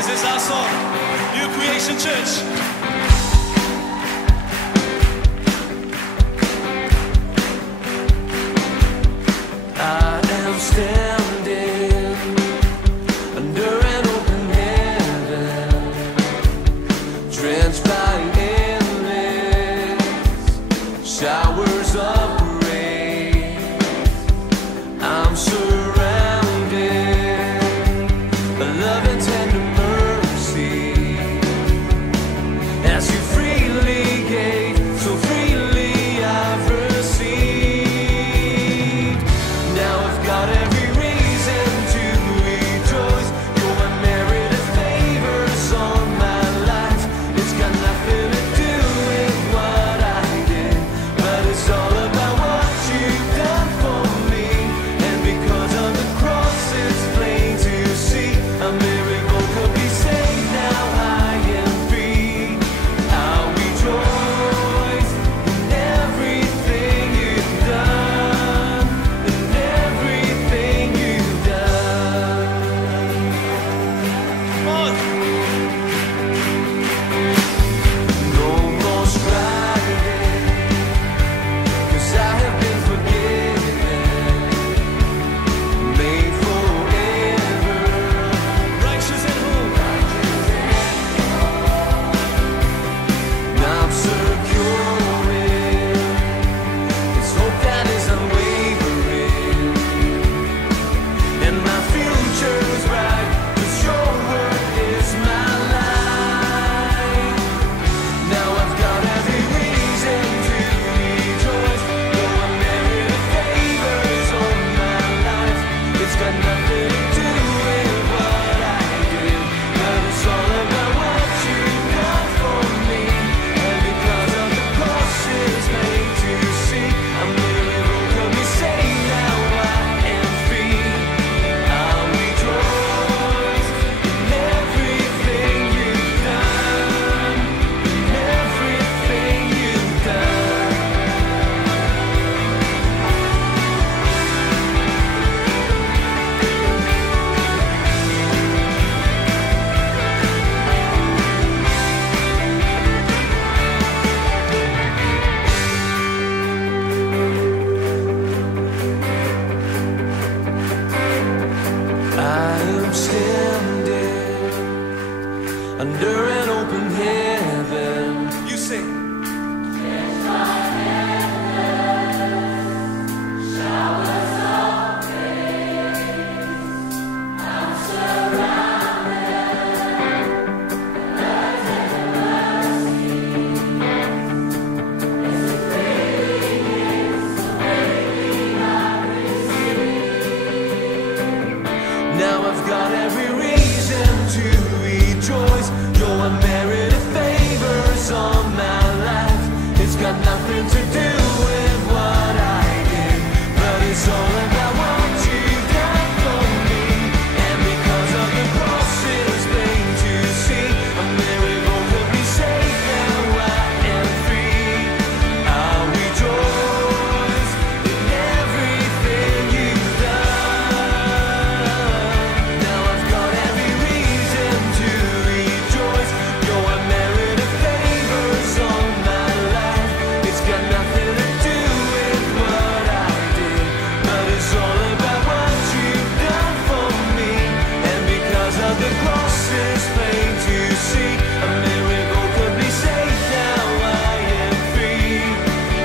This is our song, New Creation Church. I am standing under an open heaven, drenched by endless showers of rain. I'm surrounded by love and tender mercy, as you freely gave, so freely I've received. Now I've got every reason to rejoice. Your unmerited favors on my life. It's got nothing to do with what I did, but it's all about what you've done for me. And because of the cross, it's plain to see a miracle could be saved. Now I am free. I'll rejoice in everything you've done, in everything you've done. Come on. No more striving, 'cause I have been forgiven, made forever, righteous and holy. I'm secure in this hope that is unwavering, and my future's bright, 'cause your word is my life. Now I've got every reason to rejoice. Your unmerited favors on my life. It's got nothing to do with what I did, but it's all about what you've done for me. And because of the cross, it's made to see a miracle could be saved. Now I am free. I'll rejoice in everything you've done, in everything you've done. I am standing under an open heaven. You sing. Now I've got every reason to rejoice. Your unmerited favors on my life. It's got nothing to do with what I did, but it's all about what you've done for me. And because of the cross, it's plain to see a miracle could be saved. Now I am free. I'll rejoice in everything you've done. Now I've got every reason to rejoice. Your unmerited favors on my life. It's got nothing to do with what I did, but it's all about what you've done for me. And because of the cross, it's plain to see a miracle could be saved. Now I am free.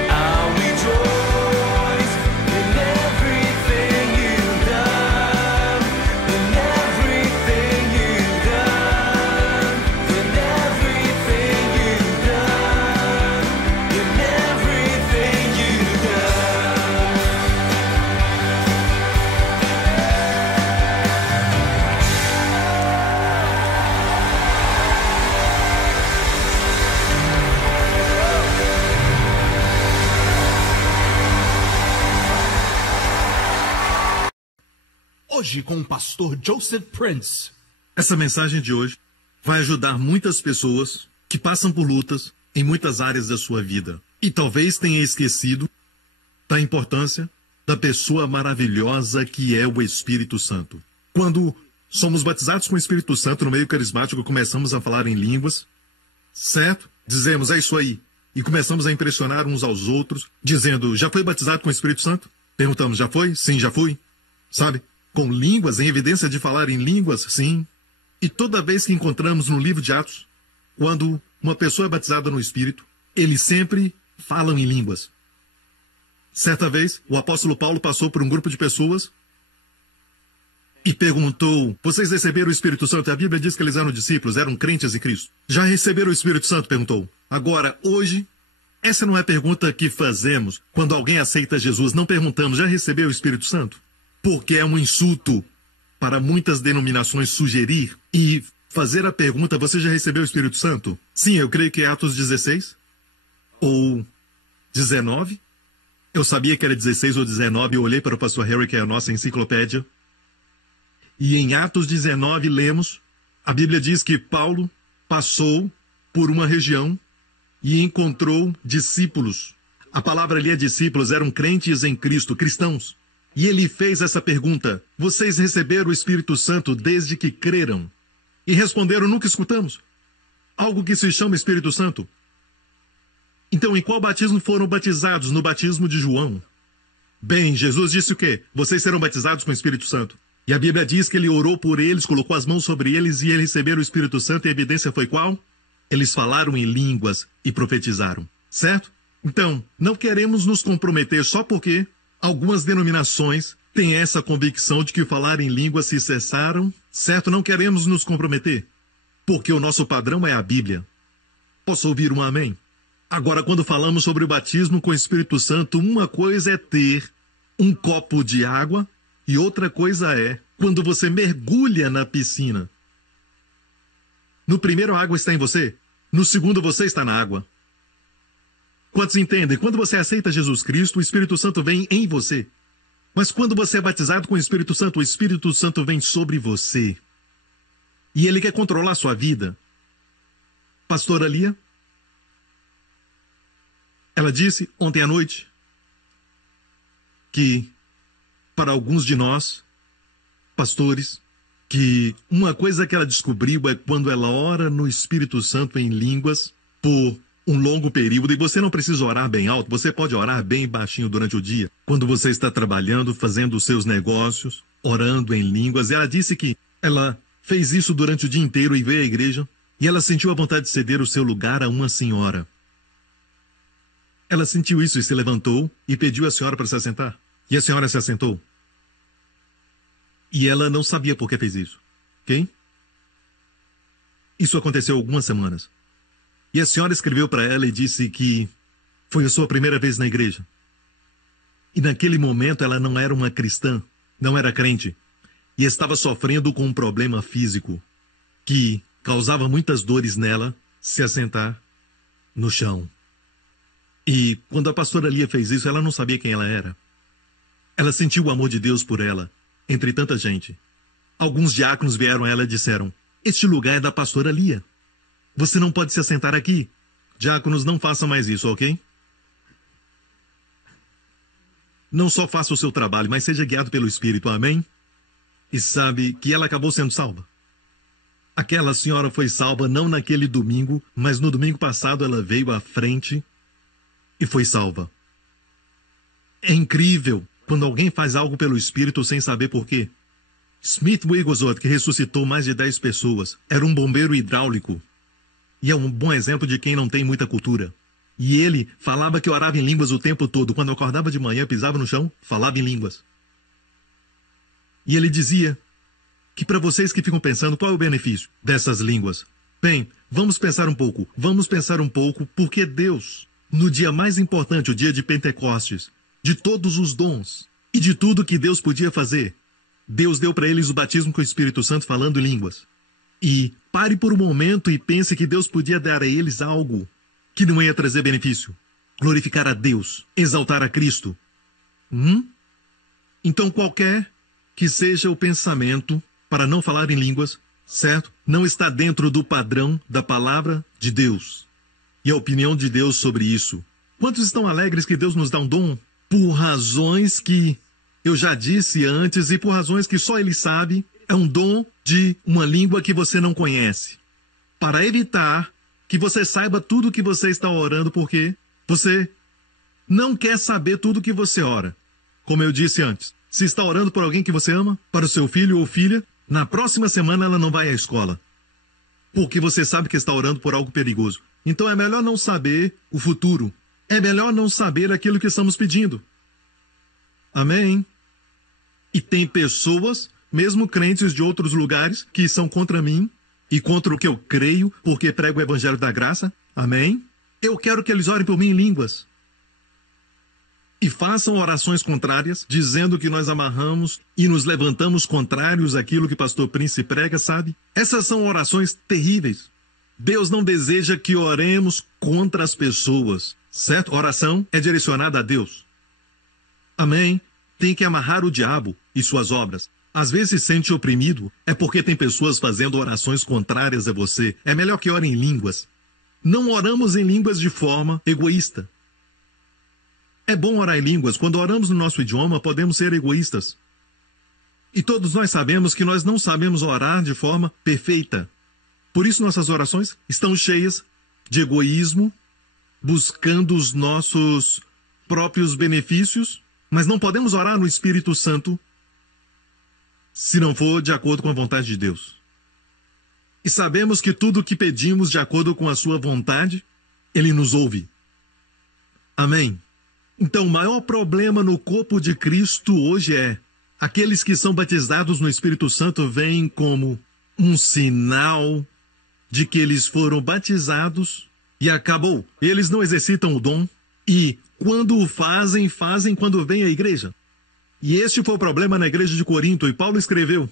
I'll rejoice in everything you've done, in everything you've done, in everything you've done, in everything you've done. Hoje com o pastor Joseph Prince. Essa mensagem de hoje vai ajudar muitas pessoas que passam por lutas em muitas áreas da sua vida e talvez tenha esquecido da importância da pessoa maravilhosa que é o Espírito Santo. Quando somos batizados com o Espírito Santo no meio carismático, começamos a falar em línguas, certo? Dizemos, é isso aí. E começamos a impressionar uns aos outros, dizendo, já foi batizado com o Espírito Santo? Perguntamos, já foi? Sim, já fui. Sabe? Com línguas, em evidência de falar em línguas, sim. E toda vez que encontramos no livro de Atos, quando uma pessoa é batizada no Espírito, eles sempre falam em línguas. Certa vez, o apóstolo Paulo passou por um grupo de pessoas e perguntou, vocês receberam o Espírito Santo? A Bíblia diz que eles eram discípulos, eram crentes em Cristo. Já receberam o Espírito Santo? Perguntou. Agora, hoje, essa não é a pergunta que fazemos quando alguém aceita Jesus. Não perguntamos, já recebeu o Espírito Santo? Porque é um insulto para muitas denominações sugerir e fazer a pergunta, você já recebeu o Espírito Santo? Sim, eu creio que é Atos 16 ou 19. Eu sabia que era 16 ou 19, eu olhei para o pastor Harry, que é a nossa enciclopédia. E em Atos 19 lemos, a Bíblia diz que Paulo passou por uma região e encontrou discípulos. A palavra ali é discípulos, eram crentes em Cristo, cristãos. E ele fez essa pergunta, vocês receberam o Espírito Santo desde que creram? E responderam, nunca escutamos. Algo que se chama Espírito Santo. Então, em qual batismo foram batizados? No batismo de João. Bem, Jesus disse o quê? Vocês serão batizados com o Espírito Santo. E a Bíblia diz que ele orou por eles, colocou as mãos sobre eles e eles receberam o Espírito Santo. E a evidência foi qual? Eles falaram em línguas e profetizaram. Certo? Então, não queremos nos comprometer só porque algumas denominações têm essa convicção de que falar em línguas se cessaram. Certo? Não queremos nos comprometer. Porque o nosso padrão é a Bíblia. Posso ouvir um amém? Agora, quando falamos sobre o batismo com o Espírito Santo, uma coisa é ter um copo de água e outra coisa é quando você mergulha na piscina. No primeiro, a água está em você. No segundo, você está na água. Quantos entendem? Quando você aceita Jesus Cristo, o Espírito Santo vem em você. Mas quando você é batizado com o Espírito Santo vem sobre você. E ele quer controlar a sua vida. Pastora Lia? Ela disse ontem à noite que, para alguns de nós, pastores, que uma coisa que ela descobriu é quando ela ora no Espírito Santo em línguas por um longo período, e você não precisa orar bem alto, você pode orar bem baixinho durante o dia, quando você está trabalhando, fazendo os seus negócios, orando em línguas. Ela disse que ela fez isso durante o dia inteiro e veio à igreja, e ela sentiu a vontade de ceder o seu lugar a uma senhora. Ela sentiu isso e se levantou e pediu à senhora para se assentar. E a senhora se assentou. E ela não sabia por que fez isso. Ok? Isso aconteceu algumas semanas. E a senhora escreveu para ela e disse que foi a sua primeira vez na igreja. E naquele momento ela não era uma cristã, não era crente. E estava sofrendo com um problema físico que causava muitas dores nela se assentar no chão. E quando a pastora Lia fez isso, ela não sabia quem ela era. Ela sentiu o amor de Deus por ela, entre tanta gente. Alguns diáconos vieram a ela e disseram, este lugar é da pastora Lia. Você não pode se assentar aqui. Diáconos, não façam mais isso, ok? Não só faça o seu trabalho, mas seja guiado pelo Espírito, amém? E sabe que ela acabou sendo salva. Aquela senhora foi salva não naquele domingo, mas no domingo passado ela veio à frente e foi salva. É incrível quando alguém faz algo pelo Espírito sem saber por quê. Smith Wigglesworth, que ressuscitou mais de 10 pessoas, era um bombeiro hidráulico. E é um bom exemplo de quem não tem muita cultura. E ele falava que orava em línguas o tempo todo. Quando acordava de manhã, pisava no chão, falava em línguas. E ele dizia que para vocês que ficam pensando qual é o benefício dessas línguas, bem, vamos pensar um pouco. Vamos pensar um pouco porque Deus, no dia mais importante, o dia de Pentecostes, de todos os dons e de tudo que Deus podia fazer, Deus deu para eles o batismo com o Espírito Santo falando em línguas. E pare por um momento e pense que Deus podia dar a eles algo que não ia trazer benefício. Glorificar a Deus, exaltar a Cristo. Então qualquer que seja o pensamento para não falar em línguas, certo? Não está dentro do padrão da palavra de Deus. E a opinião de Deus sobre isso. Quantos estão alegres que Deus nos dá um dom? Por razões que eu já disse antes e por razões que só Ele sabe, é um dom de uma língua que você não conhece. Para evitar que você saiba tudo que você está orando, porque você não quer saber tudo que você ora. Como eu disse antes, se está orando por alguém que você ama, para o seu filho ou filha, na próxima semana ela não vai à escola. Porque você sabe que está orando por algo perigoso. Então é melhor não saber o futuro. É melhor não saber aquilo que estamos pedindo. Amém? E tem pessoas, mesmo crentes de outros lugares, que são contra mim e contra o que eu creio, porque prego o evangelho da graça. Amém? Eu quero que eles orem por mim em línguas. E façam orações contrárias, dizendo que nós amarramos e nos levantamos contrários àquilo que pastor Prince prega, sabe? Essas são orações terríveis. Deus não deseja que oremos contra as pessoas, certo? Oração é direcionada a Deus. Amém? Tem que amarrar o diabo e suas obras. Às vezes se sente oprimido, é porque tem pessoas fazendo orações contrárias a você. É melhor que ore em línguas. Não oramos em línguas de forma egoísta. É bom orar em línguas. Quando oramos no nosso idioma, podemos ser egoístas. E todos nós sabemos que nós não sabemos orar de forma perfeita. Por isso nossas orações estão cheias de egoísmo, buscando os nossos próprios benefícios, mas não podemos orar no Espírito Santo se não for de acordo com a vontade de Deus. E sabemos que tudo o que pedimos de acordo com a sua vontade, Ele nos ouve. Amém? Então, o maior problema no corpo de Cristo hoje é: aqueles que são batizados no Espírito Santo veem como um sinal de que eles foram batizados e acabou. Eles não exercitam o dom e, quando o fazem, fazem quando vem à igreja. E este foi o problema na igreja de Corinto, e Paulo escreveu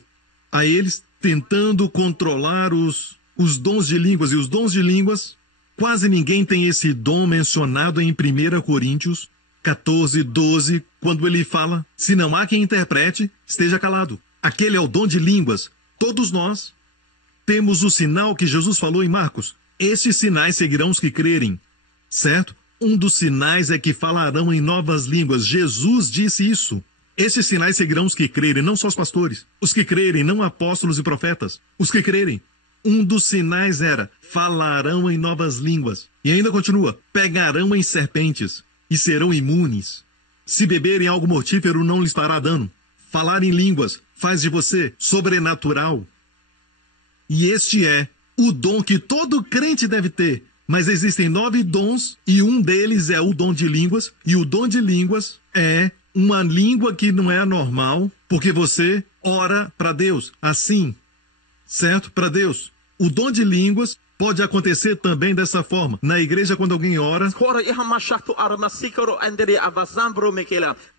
a eles tentando controlar os dons de línguas. E os dons de línguas, quase ninguém tem esse dom mencionado em 1 Coríntios 14, 12, quando ele fala: se não há quem interprete, esteja calado. Aquele é o dom de línguas. Todos nós temos o sinal que Jesus falou em Marcos: estes sinais seguirão os que crerem. Certo? Um dos sinais é que falarão em novas línguas. Jesus disse isso. Esses sinais seguirão os que crerem, não só os pastores. Os que crerem, não apóstolos e profetas. Os que crerem. Um dos sinais era: falarão em novas línguas. E ainda continua: pegarão em serpentes e serão imunes. Se beberem algo mortífero, não lhes fará dano. Falar em línguas faz de você sobrenatural. E este é o dom que todo crente deve ter. Mas existem 9 dons e um deles é o dom de línguas. E o dom de línguas é uma língua que não é normal, porque você ora para Deus assim, certo? Para Deus. O dom de línguas pode acontecer também dessa forma. Na igreja, quando alguém ora,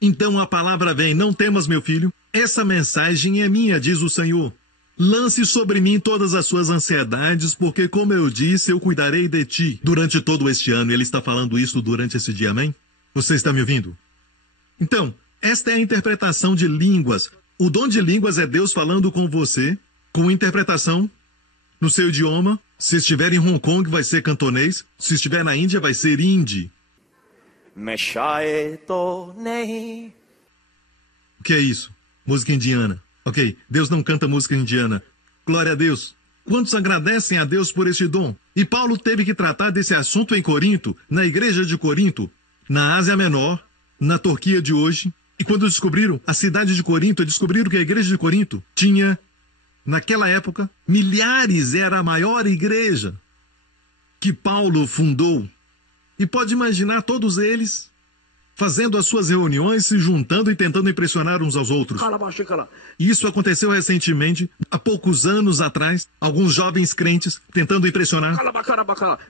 então a palavra vem: não temas, meu filho, essa mensagem é minha, diz o Senhor. Lance sobre mim todas as suas ansiedades, porque, como eu disse, eu cuidarei de ti durante todo este ano. Ele está falando isso durante esse dia, amém? Você está me ouvindo? Então, esta é a interpretação de línguas. O dom de línguas é Deus falando com você, com interpretação no seu idioma. Se estiver em Hong Kong, vai ser cantonês. Se estiver na Índia, vai ser hindi. O que é isso? Música indiana. Ok, Deus não canta música indiana. Glória a Deus. Quantos agradecem a Deus por este dom? E Paulo teve que tratar desse assunto em Corinto, na igreja de Corinto, na Ásia Menor, na Turquia de hoje. E quando descobriram a cidade de Corinto, descobriram que a igreja de Corinto tinha, naquela época, milhares, era a maior igreja que Paulo fundou. E pode imaginar todos eles fazendo as suas reuniões, se juntando e tentando impressionar uns aos outros. Isso aconteceu recentemente, há poucos anos atrás, alguns jovens crentes tentando impressionar.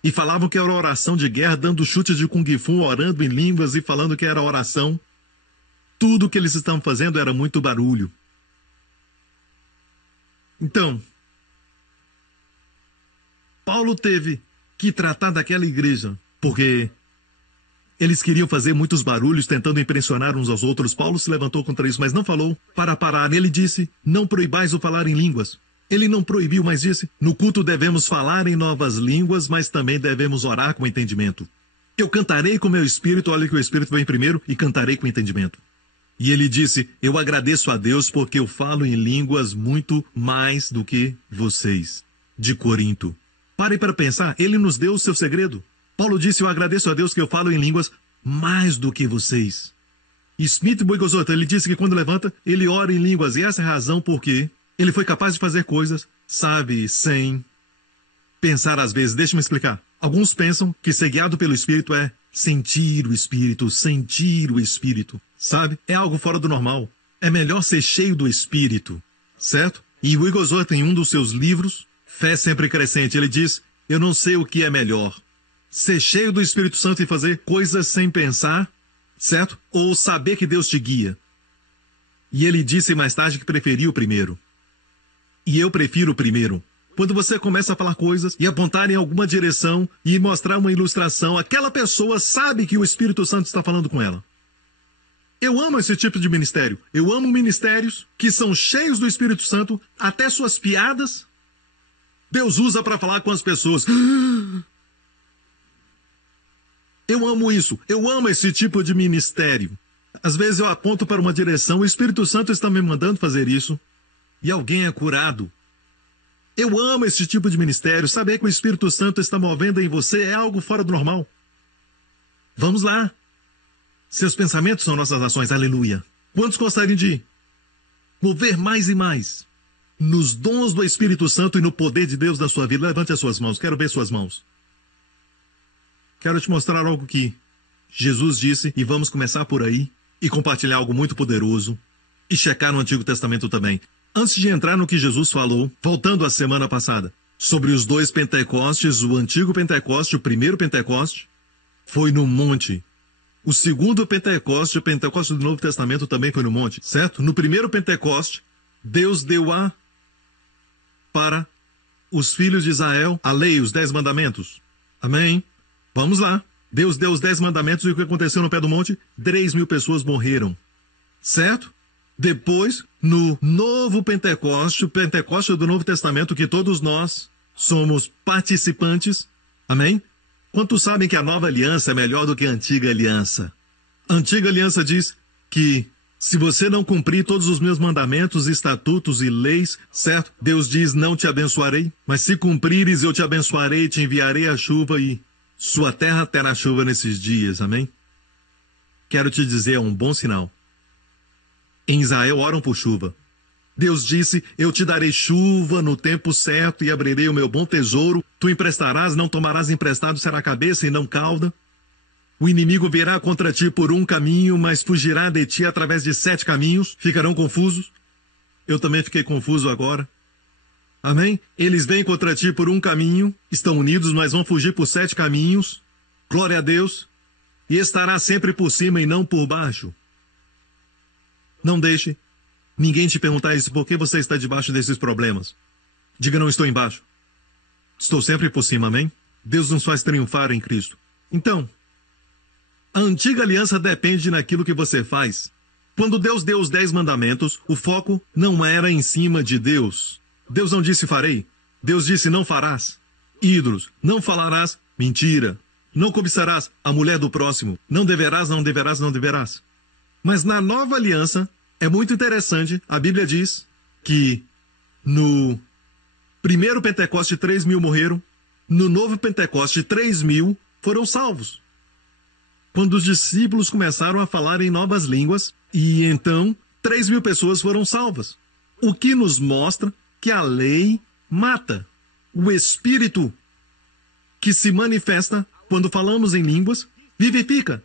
E falavam que era oração de guerra, dando chute de Kung Fu, orando em línguas e falando que era oração. Tudo que eles estavam fazendo era muito barulho. Então, Paulo teve que tratar daquela igreja, porque eles queriam fazer muitos barulhos, tentando impressionar uns aos outros. Paulo se levantou contra isso, mas não falou para parar. Ele disse: não proibais o falar em línguas. Ele não proibiu, mas disse: no culto devemos falar em novas línguas, mas também devemos orar com entendimento. Eu cantarei com meu espírito, olha que o espírito vem primeiro, e cantarei com entendimento. E ele disse, eu agradeço a Deus porque eu falo em línguas muito mais do que vocês. De Corinto. Pare para pensar, ele nos deu o seu segredo. Paulo disse, eu agradeço a Deus que eu falo em línguas mais do que vocês. Smith Wigglesworth, ele disse que quando levanta, ele ora em línguas. E essa é a razão porque ele foi capaz de fazer coisas, sabe, sem pensar às vezes. Deixa-me explicar. Alguns pensam que ser guiado pelo Espírito é sentir o Espírito, sabe? É algo fora do normal. É melhor ser cheio do Espírito, certo? E Wigglesworth, em um dos seus livros, Fé Sempre Crescente, ele diz, eu não sei o que é melhor. Ser cheio do Espírito Santo e fazer coisas sem pensar, certo? Ou saber que Deus te guia. E ele disse mais tarde que preferia o primeiro. E eu prefiro o primeiro. Quando você começa a falar coisas e apontar em alguma direção e mostrar uma ilustração, aquela pessoa sabe que o Espírito Santo está falando com ela. Eu amo esse tipo de ministério. Eu amo ministérios que são cheios do Espírito Santo, até suas piadas Deus usa para falar com as pessoas. Eu amo isso. Eu amo esse tipo de ministério. Às vezes eu aponto para uma direção, o Espírito Santo está me mandando fazer isso, e alguém é curado. Eu amo esse tipo de ministério. Saber que o Espírito Santo está movendo em você é algo fora do normal. Vamos lá. Seus pensamentos são nossas ações. Aleluia. Quantos gostariam de mover mais e mais nos dons do Espírito Santo e no poder de Deus na sua vida? Levante as suas mãos. Quero ver suas mãos. Quero te mostrar algo que Jesus disse, e vamos começar por aí e compartilhar algo muito poderoso e checar no Antigo Testamento também. Antes de entrar no que Jesus falou, voltando à semana passada, sobre os dois Pentecostes, o antigo Pentecoste, o primeiro Pentecoste, foi no monte. O segundo Pentecoste, o Pentecoste do Novo Testamento, também foi no monte, certo? No primeiro Pentecoste, Deus deu para os filhos de Israel a lei, os 10 mandamentos. Amém? Vamos lá. Deus deu os 10 mandamentos e o que aconteceu no pé do monte? 3.000 pessoas morreram. Certo? Depois, no novo Pentecoste, o Pentecoste do Novo Testamento, que todos nós somos participantes. Amém? Quantos sabem que a nova aliança é melhor do que a antiga aliança? A antiga aliança diz que se você não cumprir todos os meus mandamentos, estatutos e leis, certo? Deus diz, não te abençoarei. Mas se cumprires, eu te abençoarei, te enviarei a chuva e sua terra terá chuva nesses dias. Amém? Quero te dizer, é um bom sinal. Em Israel oram por chuva. Deus disse, eu te darei chuva no tempo certo e abrirei o meu bom tesouro. Tu emprestarás, não tomarás emprestado, será cabeça e não cauda. O inimigo virá contra ti por um caminho, mas fugirá de ti através de 7 caminhos. Ficarão confusos. Eu também fiquei confuso agora. Amém? Eles vêm contra ti por um caminho, estão unidos, mas vão fugir por 7 caminhos. Glória a Deus. E estará sempre por cima e não por baixo. Não deixe ninguém te perguntar isso, por que você está debaixo desses problemas. Diga, não estou embaixo. Estou sempre por cima, amém? Deus nos faz triunfar em Cristo. Então, a antiga aliança depende naquilo que você faz. Quando Deus deu os 10 mandamentos, o foco não era em cima de Deus. Deus não disse farei. Deus disse não farás. Ídolos, não falarás, mentira. Não cobiçarás a mulher do próximo. Não deverás, não deverás, não deverás. Mas na nova aliança, é muito interessante, a Bíblia diz que no primeiro Pentecoste 3.000 morreram, no novo Pentecoste 3.000 foram salvos. Quando os discípulos começaram a falar em novas línguas, e então 3.000 pessoas foram salvas. O que nos mostra que a lei mata. O Espírito que se manifesta quando falamos em línguas, vivifica.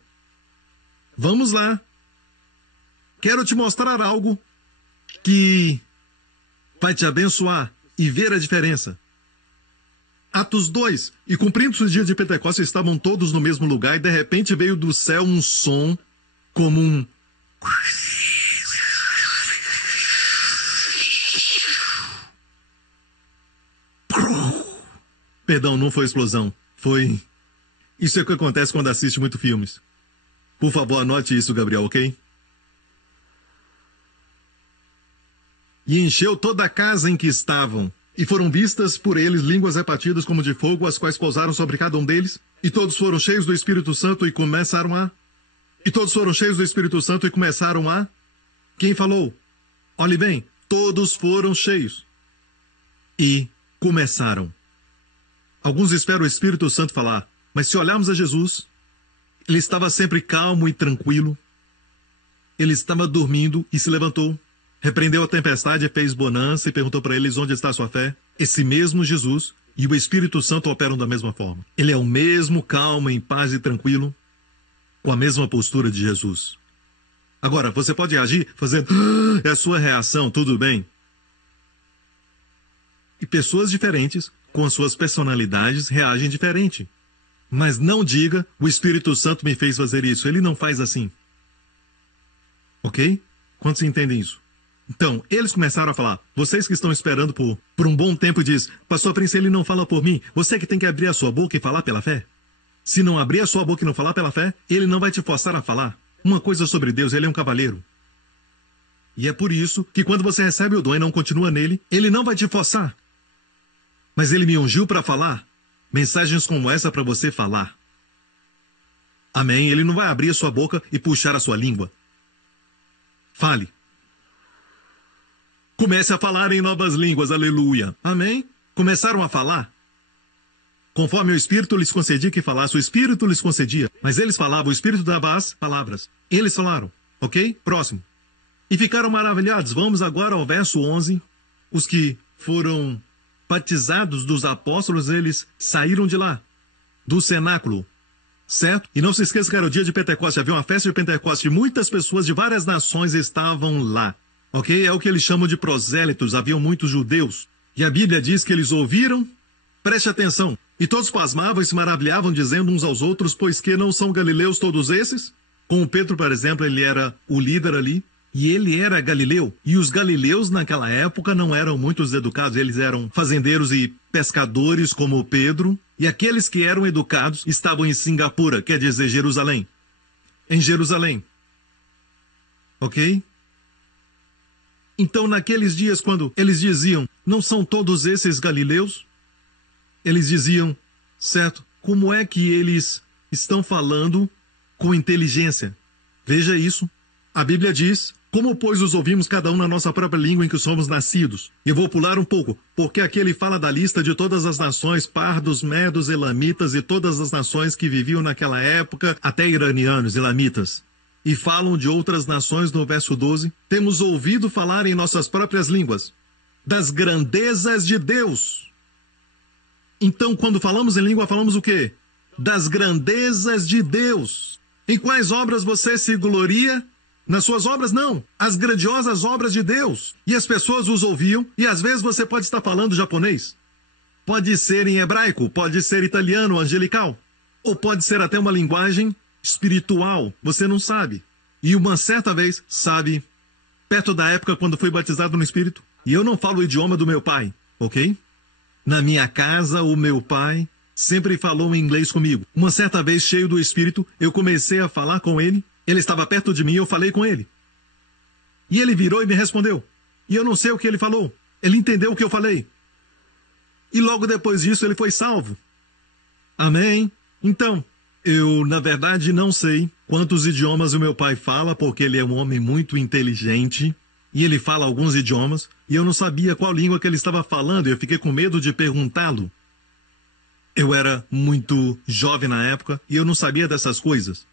Vamos lá. Quero te mostrar algo que vai te abençoar e ver a diferença. Atos 2. E cumprindo-se o dia de Pentecostes, estavam todos no mesmo lugar, e de repente veio do céu um som como um... Perdão, não foi explosão. Foi... Isso é o que acontece quando assiste muito filmes. Por favor, anote isso, Gabriel, ok? E encheu toda a casa em que estavam. E foram vistas por eles línguas repartidas como de fogo, as quais pousaram sobre cada um deles. E todos foram cheios do Espírito Santo e começaram a Quem falou? Olhe bem, todos foram cheios. E começaram. Alguns esperam o Espírito Santo falar, mas se olharmos a Jesus, ele estava sempre calmo e tranquilo. Ele estava dormindo e se levantou, repreendeu a tempestade, fez bonança e perguntou para eles onde está a sua fé. Esse mesmo Jesus e o Espírito Santo operam da mesma forma. Ele é o mesmo calmo, em paz e tranquilo, com a mesma postura de Jesus. Agora, você pode agir fazendo... é a sua reação, tudo bem. E pessoas diferentes, com as suas personalidades, reagem diferente. Mas não diga, o Espírito Santo me fez fazer isso. Ele não faz assim. Ok? Quantos entendem isso? Então, eles começaram a falar. Vocês que estão esperando por um bom tempo diz, Pastor Prince, ele não fala por mim. Você que tem que abrir a sua boca e falar pela fé. Se não abrir a sua boca e não falar pela fé, ele não vai te forçar a falar. Uma coisa sobre Deus, ele é um cavaleiro. E é por isso que quando você recebe o dom e não continua nele, ele não vai te forçar. Mas ele me ungiu para falar mensagens como essa para você falar. Amém? Ele não vai abrir a sua boca e puxar a sua língua. Fale. Comece a falar em novas línguas, aleluia. Amém? Começaram a falar. Conforme o Espírito lhes concedia que falasse, o Espírito lhes concedia. Mas eles falavam, o Espírito dava as palavras. Eles falaram, ok? Próximo. E ficaram maravilhados. Vamos agora ao verso 11. Os que foram batizados dos apóstolos, eles saíram de lá, do cenáculo. Certo? E não se esqueça que era o dia de Pentecostes. Havia uma festa de Pentecostes e muitas pessoas de várias nações estavam lá. Ok? É o que eles chamam de prosélitos. Haviam muitos judeus. E a Bíblia diz que eles ouviram. Preste atenção. E todos pasmavam e se maravilhavam, dizendo uns aos outros, pois que não são galileus todos esses? Como Pedro, por exemplo, ele era o líder ali. E ele era galileu. E os galileus naquela época não eram muito educados. Eles eram fazendeiros e pescadores como Pedro. E aqueles que eram educados estavam em Singapura, quer dizer Jerusalém. Em Jerusalém. Ok? Então, naqueles dias, quando eles diziam, não são todos esses galileus? Eles diziam, certo, como é que eles estão falando com inteligência? Veja isso. A Bíblia diz, como pois os ouvimos cada um na nossa própria língua em que somos nascidos? E vou pular um pouco, porque aqui ele fala da lista de todas as nações, pardos, medos, elamitas e todas as nações que viviam naquela época, até iranianos, elamitas. E falam de outras nações no verso 12. Temos ouvido falar em nossas próprias línguas das grandezas de Deus. Então, quando falamos em língua, falamos o quê? Das grandezas de Deus. Em quais obras você se gloria? Nas suas obras, não. As grandiosas obras de Deus. E as pessoas os ouviam, e às vezes você pode estar falando japonês. Pode ser em hebraico, pode ser italiano, angelical. Ou pode ser até uma linguagem espiritual, você não sabe. E uma certa vez, sabe, perto da época quando fui batizado no Espírito, e eu não falo o idioma do meu pai, ok? Na minha casa, o meu pai sempre falou em inglês comigo. Uma certa vez, cheio do Espírito, eu comecei a falar com ele. Ele estava perto de mim e eu falei com ele. E ele virou e me respondeu. E eu não sei o que ele falou. Ele entendeu o que eu falei. E logo depois disso, ele foi salvo. Amém? Então, eu, na verdade, não sei quantos idiomas o meu pai fala, porque ele é um homem muito inteligente. E ele fala alguns idiomas, e eu não sabia qual língua que ele estava falando, e eu fiquei com medo de perguntá-lo. Eu era muito jovem na época, e eu não sabia dessas coisas.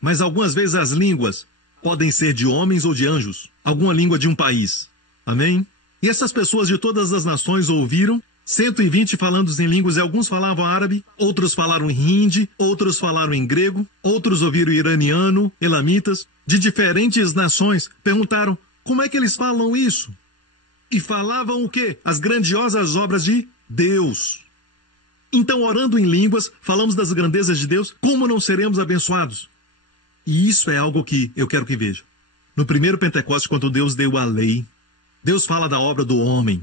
Mas algumas vezes as línguas podem ser de homens ou de anjos, alguma língua de um país. Amém? E essas pessoas de todas as nações ouviram, 120 falando em línguas, e alguns falavam árabe, outros falaram em hindi, outros falaram em grego, outros ouviram iraniano, elamitas, de diferentes nações, perguntaram, como é que eles falam isso? E falavam o quê? As grandiosas obras de Deus. Então, orando em línguas, falamos das grandezas de Deus, como não seremos abençoados? E isso é algo que eu quero que veja. No primeiro Pentecostes, quando Deus deu a lei, Deus fala da obra do homem.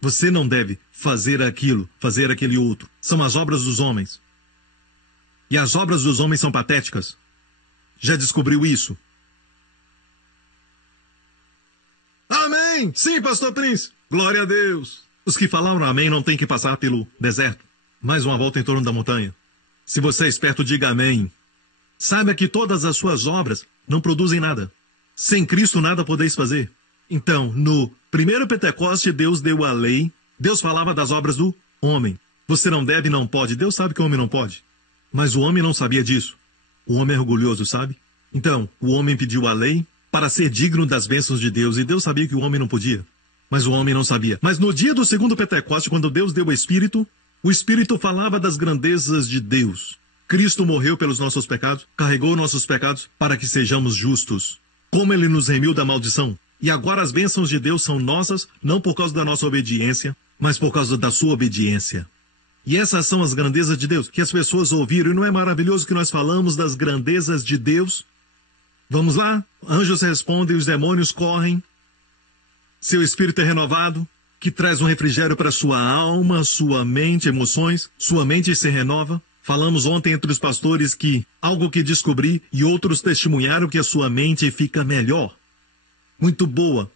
Você não deve fazer aquilo, fazer aquele outro. São as obras dos homens. E as obras dos homens são patéticas. Já descobriu isso? Amém! Sim, Pastor Prince! Glória a Deus! Os que falaram amém não têm que passar pelo deserto. Mais uma volta em torno da montanha. Se você é esperto, diga amém. Saiba que todas as suas obras não produzem nada. Sem Cristo nada podeis fazer. Então, no primeiro Pentecoste, Deus deu a lei. Deus falava das obras do homem. Você não deve, não pode. Deus sabe que o homem não pode. Mas o homem não sabia disso. O homem é orgulhoso, sabe? Então, o homem pediu a lei para ser digno das bênçãos de Deus. E Deus sabia que o homem não podia. Mas o homem não sabia. Mas no dia do segundo Pentecoste, quando Deus deu o Espírito falava das grandezas de Deus. Cristo morreu pelos nossos pecados, carregou nossos pecados para que sejamos justos. Como Ele nos remiu da maldição. E agora as bênçãos de Deus são nossas, não por causa da nossa obediência, mas por causa da sua obediência. E essas são as grandezas de Deus, que as pessoas ouviram. E não é maravilhoso que nós falamos das grandezas de Deus? Vamos lá? Anjos respondem, os demônios correm. Seu espírito é renovado, que traz um refrigério para sua alma, sua mente, emoções. Sua mente se renova. Falamos ontem entre os pastores que algo que descobri e outros testemunharam que a sua mente fica melhor. Muito boa.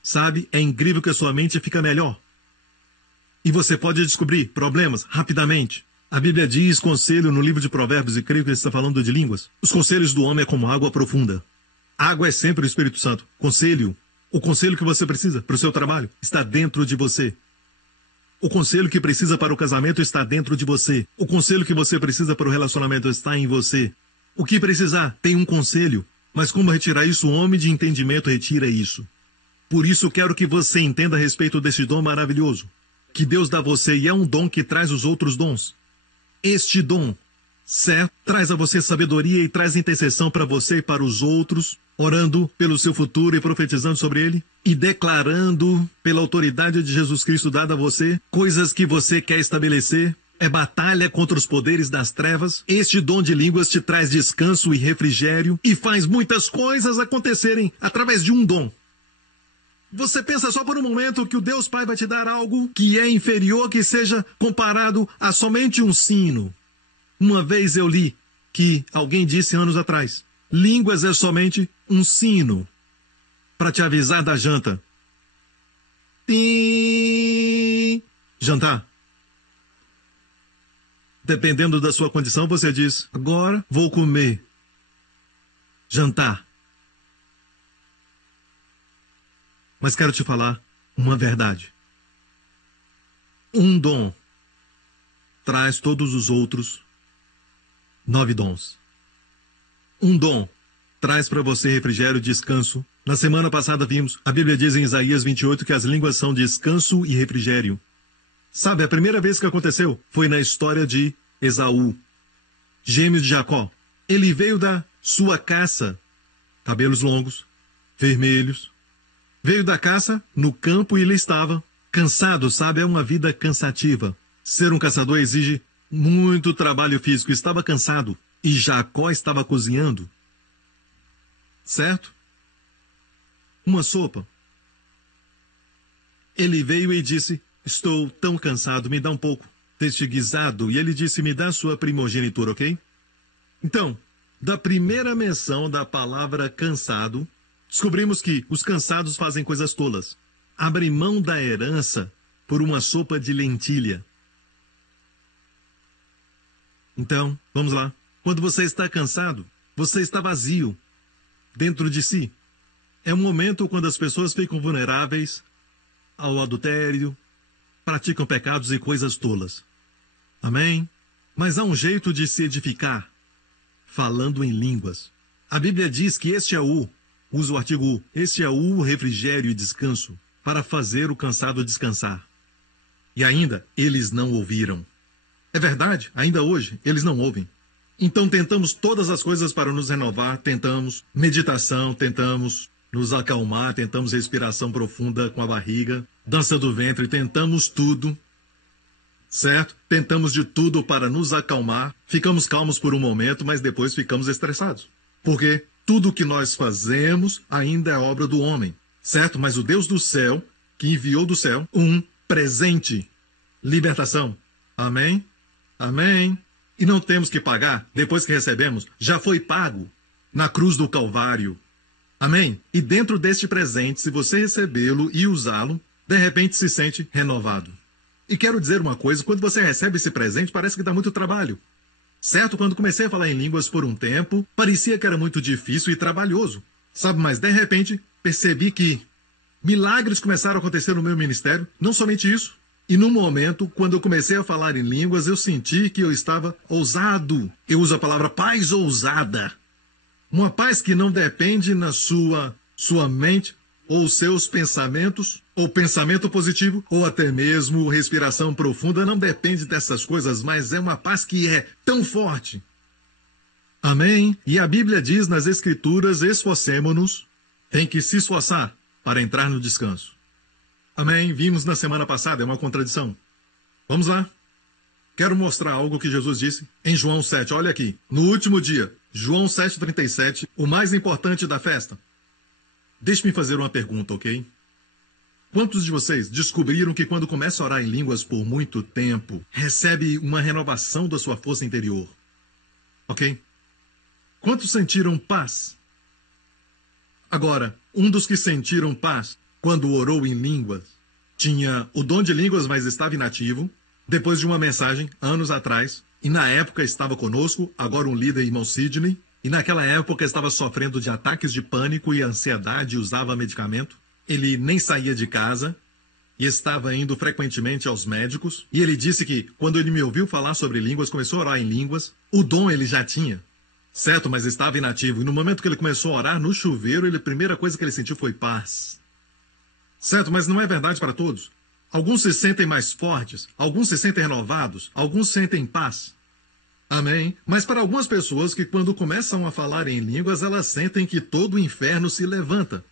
Sabe, é incrível que a sua mente fica melhor. E você pode descobrir problemas rapidamente. A Bíblia diz conselho no livro de Provérbios, e creio que ele está falando de línguas. Os conselhos do homem é como água profunda. Água é sempre o Espírito Santo. Conselho, o conselho que você precisa para o seu trabalho está dentro de você. O conselho que precisa para o casamento está dentro de você. O conselho que você precisa para o relacionamento está em você. O que precisar, tem um conselho. Mas como retirar isso? O homem de entendimento retira isso. Por isso quero que você entenda a respeito desse dom maravilhoso que Deus dá a você, e é um dom que traz os outros dons. Este dom, certo, traz a você sabedoria e traz intercessão para você e para os outros, orando pelo seu futuro e profetizando sobre ele, e declarando pela autoridade de Jesus Cristo dada a você, coisas que você quer estabelecer. É batalha contra os poderes das trevas. Este dom de línguas te traz descanso e refrigério e faz muitas coisas acontecerem através de um dom. Você pensa só por um momento que o Deus Pai vai te dar algo que é inferior, que seja comparado a somente um sino. Uma vez eu li que alguém disse anos atrás, línguas é somente um sino para te avisar da janta. Tim! Jantar. Dependendo da sua condição, você diz, agora vou comer. Jantar. Mas quero te falar uma verdade. Um dom traz todos os outros 9 dons. Um dom traz para você refrigério e descanso. Na semana passada vimos, a Bíblia diz em Isaías 28 que as línguas são descanso e refrigério. Sabe, a primeira vez que aconteceu foi na história de Esaú, gêmeo de Jacó. Ele veio da sua caça, cabelos longos, vermelhos. Veio da caça no campo e ele estava cansado, sabe? É uma vida cansativa. Ser um caçador exige muito trabalho físico. Estava cansado e Jacó estava cozinhando. Certo? Uma sopa. Ele veio e disse, estou tão cansado, me dá um pouco deste guisado. E ele disse, me dá sua primogenitura, ok? Então, da primeira menção da palavra cansado, descobrimos que os cansados fazem coisas tolas. Abrem mão da herança por uma sopa de lentilha. Então, vamos lá. Quando você está cansado, você está vazio dentro de si. É um momento quando as pessoas ficam vulneráveis ao adultério, praticam pecados e coisas tolas. Amém? Mas há um jeito de se edificar, falando em línguas. A Bíblia diz que este é usa o artigo U, este é o refrigério e descanso, para fazer o cansado descansar. E ainda, eles não ouviram. É verdade, ainda hoje, eles não ouvem. Então tentamos todas as coisas para nos renovar, tentamos meditação, tentamos nos acalmar, tentamos respiração profunda com a barriga, dança do ventre, tentamos tudo, certo? Tentamos de tudo para nos acalmar, ficamos calmos por um momento, mas depois ficamos estressados. Porque tudo que nós fazemos ainda é obra do homem, certo? Mas o Deus do céu, que enviou do céu um presente, libertação. Amém? Amém? E não temos que pagar, depois que recebemos, já foi pago na cruz do Calvário. Amém? E dentro deste presente, se você recebê-lo e usá-lo, de repente se sente renovado. E quero dizer uma coisa, quando você recebe esse presente, parece que dá muito trabalho. Certo? Quando comecei a falar em línguas por um tempo, parecia que era muito difícil e trabalhoso. Sabe, mas de repente percebi que milagres começaram a acontecer no meu ministério. Não somente isso. E no momento, quando eu comecei a falar em línguas, eu senti que eu estava ousado. Eu uso a palavra paz ousada. Uma paz que não depende na sua mente ou seus pensamentos, ou pensamento positivo, ou até mesmo respiração profunda. Não depende dessas coisas, mas é uma paz que é tão forte. Amém? E a Bíblia diz nas Escrituras, esforcemo-nos, tem que se esforçar para entrar no descanso. Amém? Vimos na semana passada, é uma contradição. Vamos lá. Quero mostrar algo que Jesus disse em João 7. Olha aqui. No último dia, João 7,37, o mais importante da festa. Deixe-me fazer uma pergunta, ok? Quantos de vocês descobriram que quando começa a orar em línguas por muito tempo, recebe uma renovação da sua força interior? Ok? Quantos sentiram paz? Agora, um dos que sentiram paz quando orou em línguas tinha o dom de línguas, mas estava inativo, depois de uma mensagem, anos atrás, e na época estava conosco, agora um líder, irmão Sidney, e naquela época estava sofrendo de ataques de pânico e ansiedade, usava medicamento. Ele nem saía de casa e estava indo frequentemente aos médicos. E ele disse que, quando ele me ouviu falar sobre línguas, começou a orar em línguas, o dom ele já tinha, certo? Mas estava inativo. E no momento que ele começou a orar no chuveiro, a primeira coisa que ele sentiu foi paz. Certo? Mas não é verdade para todos. Alguns se sentem mais fortes, alguns se sentem renovados, alguns sentem paz. Amém? Mas para algumas pessoas que quando começam a falar em línguas, elas sentem que todo o inferno se levanta.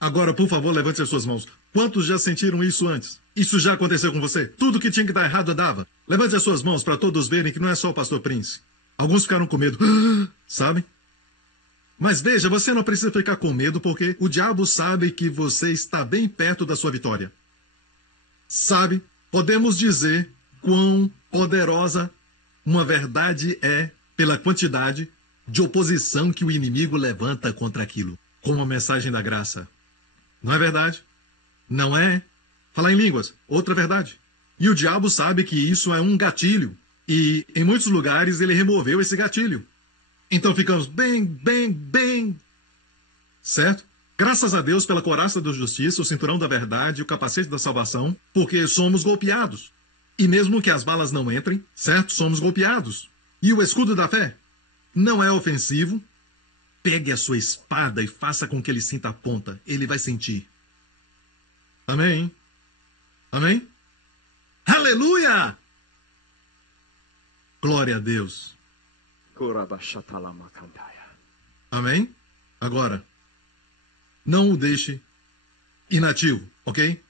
Agora, por favor, levante as suas mãos. Quantos já sentiram isso antes? Isso já aconteceu com você? Tudo que tinha que dar errado dava. Levante as suas mãos para todos verem que não é só o pastor Prince. Alguns ficaram com medo, sabe? Mas veja, você não precisa ficar com medo porque o diabo sabe que você está bem perto da sua vitória. Sabe, podemos dizer quão poderosa uma verdade é pela quantidade de oposição que o inimigo levanta contra aquilo, com a mensagem da graça. Não é verdade? Não é? Falar em línguas, outra verdade. E o diabo sabe que isso é um gatilho. E em muitos lugares ele removeu esse gatilho. Então ficamos bem. Certo? Graças a Deus pela couraça da justiça, o cinturão da verdade, o capacete da salvação, porque somos golpeados. E mesmo que as balas não entrem, certo? Somos golpeados. E o escudo da fé não é ofensivo. Pegue a sua espada e faça com que ele sinta a ponta. Ele vai sentir. Amém? Amém? Aleluia! Glória a Deus. Amém? Agora, não o deixe inativo, ok?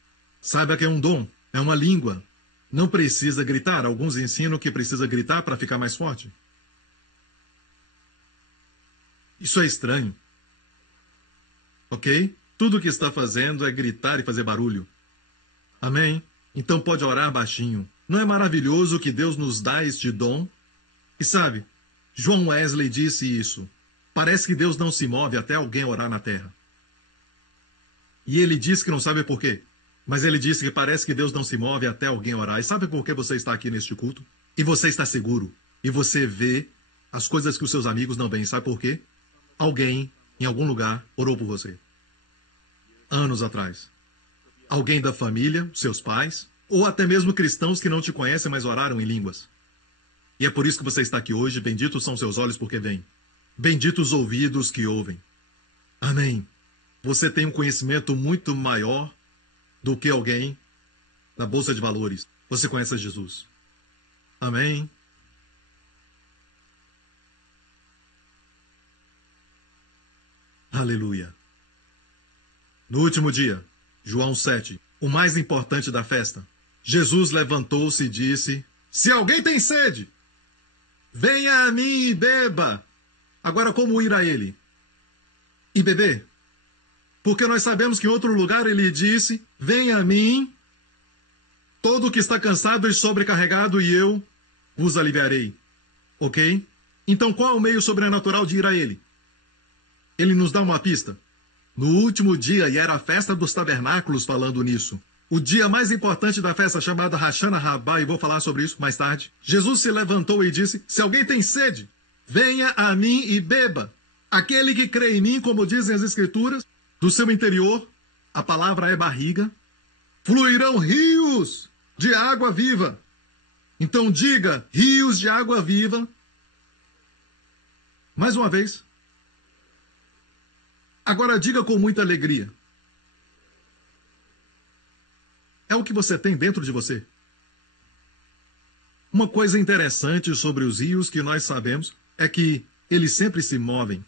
Saiba que é um dom, é uma língua. Não precisa gritar. Alguns ensinam que precisa gritar para ficar mais forte. Isso é estranho. Ok? Tudo o que está fazendo é gritar e fazer barulho. Amém? Então pode orar baixinho. Não é maravilhoso que Deus nos dá este dom? E sabe, João Wesley disse isso. Parece que Deus não se move até alguém orar na terra. E ele disse que não sabe por quê. Mas ele disse que parece que Deus não se move até alguém orar. E sabe por que você está aqui neste culto? E você está seguro. E você vê as coisas que os seus amigos não veem. Sabe por quê? Alguém, em algum lugar, orou por você. Anos atrás. Alguém da família, seus pais, ou até mesmo cristãos que não te conhecem, mas oraram em línguas. E é por isso que você está aqui hoje. Benditos são seus olhos porque veem. Benditos os ouvidos que ouvem. Amém. Você tem um conhecimento muito maior do que alguém na Bolsa de Valores. Você conhece Jesus. Amém. Aleluia. No último dia, João 7, o mais importante da festa, Jesus levantou-se e disse: se alguém tem sede, venha a mim e beba. Agora, como ir a ele? E beber? Porque nós sabemos que em outro lugar ele disse: venha a mim, todo que está cansado e sobrecarregado, e eu vos aliviarei. Ok? Então qual é o meio sobrenatural de ir a ele? Ele nos dá uma pista. No último dia, e era a festa dos tabernáculos falando nisso, o dia mais importante da festa chamada Hashana Rabbah, e vou falar sobre isso mais tarde, Jesus se levantou e disse: se alguém tem sede, venha a mim e beba. Aquele que crê em mim, como dizem as Escrituras, do seu interior, a palavra é barriga, fluirão rios de água viva. Então diga, rios de água viva. Mais uma vez. Agora diga com muita alegria. É o que você tem dentro de você. Uma coisa interessante sobre os rios que nós sabemos é que eles sempre se movem.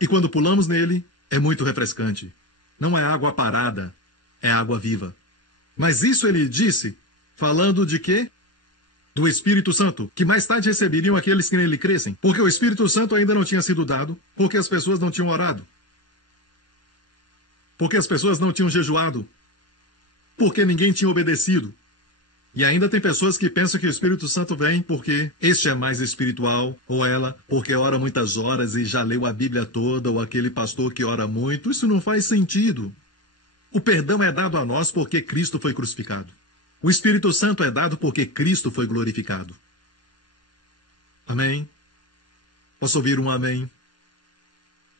E quando pulamos nele, é muito refrescante. Não é água parada, é água viva. Mas isso ele disse, falando de quê? Do Espírito Santo, que mais tarde receberiam aqueles que nele crescem. Porque o Espírito Santo ainda não tinha sido dado, porque as pessoas não tinham orado. Porque as pessoas não tinham jejuado. Porque ninguém tinha obedecido. E ainda tem pessoas que pensam que o Espírito Santo vem porque este é mais espiritual, ou ela porque ora muitas horas e já leu a Bíblia toda, ou aquele pastor que ora muito. Isso não faz sentido. O perdão é dado a nós porque Cristo foi crucificado. O Espírito Santo é dado porque Cristo foi glorificado. Amém? Posso ouvir um amém?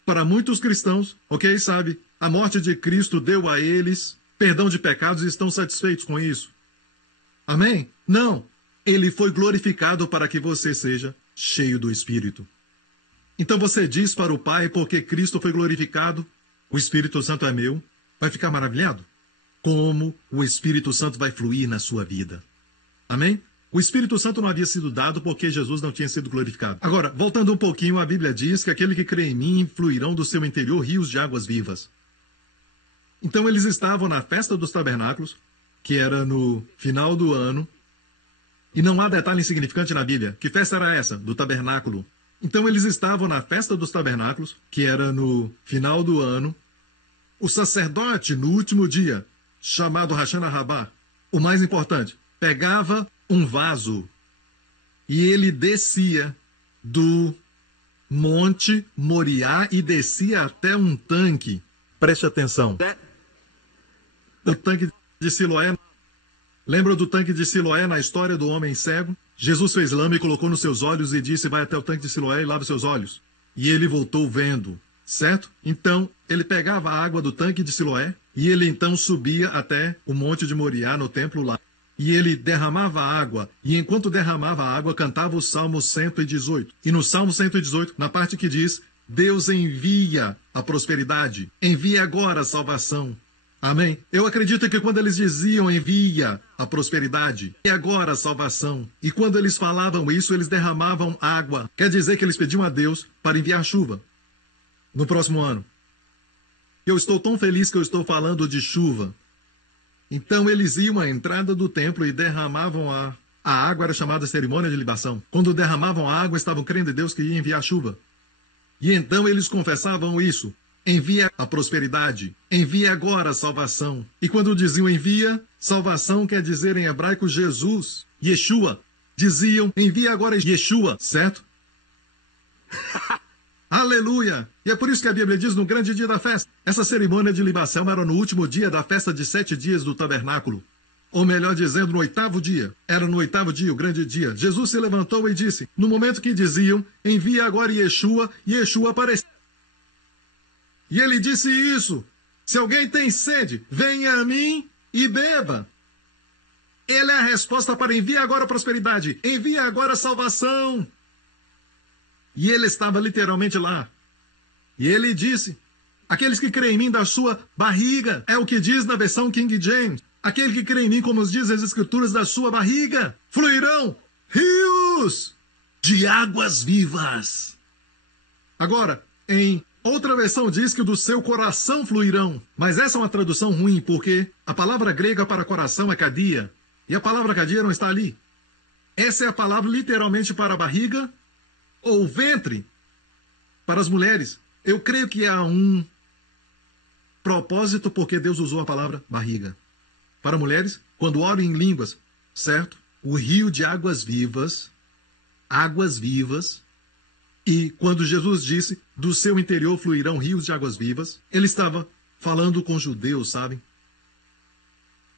Para muitos cristãos, ok, sabe, a morte de Cristo deu a eles perdão de pecados e estão satisfeitos com isso. Amém? Não. Ele foi glorificado para que você seja cheio do Espírito. Então você diz para o Pai, porque Cristo foi glorificado, o Espírito Santo é meu, vai ficar maravilhado? Como o Espírito Santo vai fluir na sua vida. Amém? O Espírito Santo não havia sido dado porque Jesus não tinha sido glorificado. Agora, voltando um pouquinho, a Bíblia diz que aquele que crê em mim fluirão do seu interior rios de águas vivas. Então eles estavam na festa dos tabernáculos, que era no final do ano, e não há detalhe insignificante na Bíblia. Que festa era essa? Do tabernáculo. Então eles estavam na festa dos tabernáculos, que era no final do ano. O sacerdote, no último dia, chamado Hashana Rabá, o mais importante, pegava um vaso e ele descia do Monte Moriá e descia até um tanque. Preste atenção. O tanque de Siloé. Lembra do tanque de Siloé na história do homem cego? Jesus fez lama e colocou nos seus olhos e disse, vai até o tanque de Siloé e lava seus olhos. E ele voltou vendo, certo? Então, ele pegava a água do tanque de Siloé e ele então subia até o monte de Moriá, no templo lá. E ele derramava água, e enquanto derramava água, cantava o Salmo 118. E no Salmo 118, na parte que diz, Deus envia a prosperidade, envia agora a salvação. Amém? Eu acredito que quando eles diziam envia a prosperidade e agora a salvação, e quando eles falavam isso, eles derramavam água. Quer dizer que eles pediam a Deus para enviar chuva no próximo ano. Eu estou tão feliz que eu estou falando de chuva. Então eles iam à entrada do templo e derramavam a água, era chamada cerimônia de libação. Quando derramavam a água, estavam crendo em Deus que ia enviar chuva. E então eles confessavam isso. Envia a prosperidade, envia agora a salvação. E quando diziam envia, salvação quer dizer em hebraico Jesus, Yeshua. Diziam envia agora Yeshua, certo? Aleluia! E é por isso que a Bíblia diz no grande dia da festa. Essa cerimônia de libação era no último dia da festa de 7 dias do tabernáculo. Ou melhor dizendo, no 8º dia. Era no 8º dia, o grande dia. Jesus se levantou e disse, no momento que diziam, envia agora Yeshua, Yeshua apareceu. E ele disse isso, se alguém tem sede, venha a mim e beba. Ele é a resposta para envia agora a prosperidade, envia agora a salvação. E ele estava literalmente lá. E ele disse, aqueles que creem em mim da sua barriga, é o que diz na versão King James, aquele que crê em mim, como diz as Escrituras, da sua barriga, fluirão rios de águas vivas. Agora, em outra versão diz que do seu coração fluirão. Mas essa é uma tradução ruim, porque a palavra grega para coração é cadia. E a palavra cadia não está ali. Essa é a palavra literalmente para barriga ou ventre para as mulheres. Eu creio que há um propósito porque Deus usou a palavra barriga. Para mulheres, quando oram em línguas, certo? O rio de águas vivas. E quando Jesus disse, do seu interior fluirão rios de águas vivas, ele estava falando com judeus, sabem?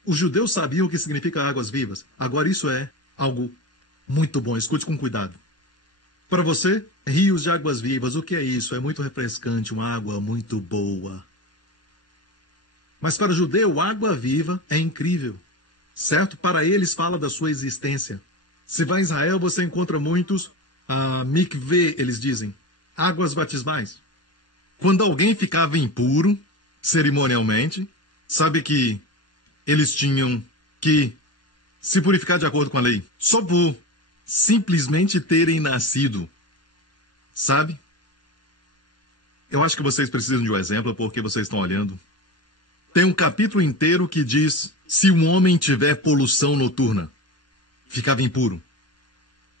Os judeus sabiam o que significa águas vivas. Agora isso é algo muito bom, escute com cuidado. Para você, rios de águas vivas, o que é isso? É muito refrescante, uma água muito boa. Mas para o judeu, água viva é incrível, certo? Para eles fala da sua existência. Se vai a Israel, você encontra muitos mikveh, eles dizem, águas batismais. Quando alguém ficava impuro, cerimonialmente, sabe que eles tinham que se purificar de acordo com a lei, só por simplesmente terem nascido, sabe? Eu acho que vocês precisam de um exemplo, porque vocês estão olhando. Tem um capítulo inteiro que diz, se um homem tiver poluição noturna, ficava impuro.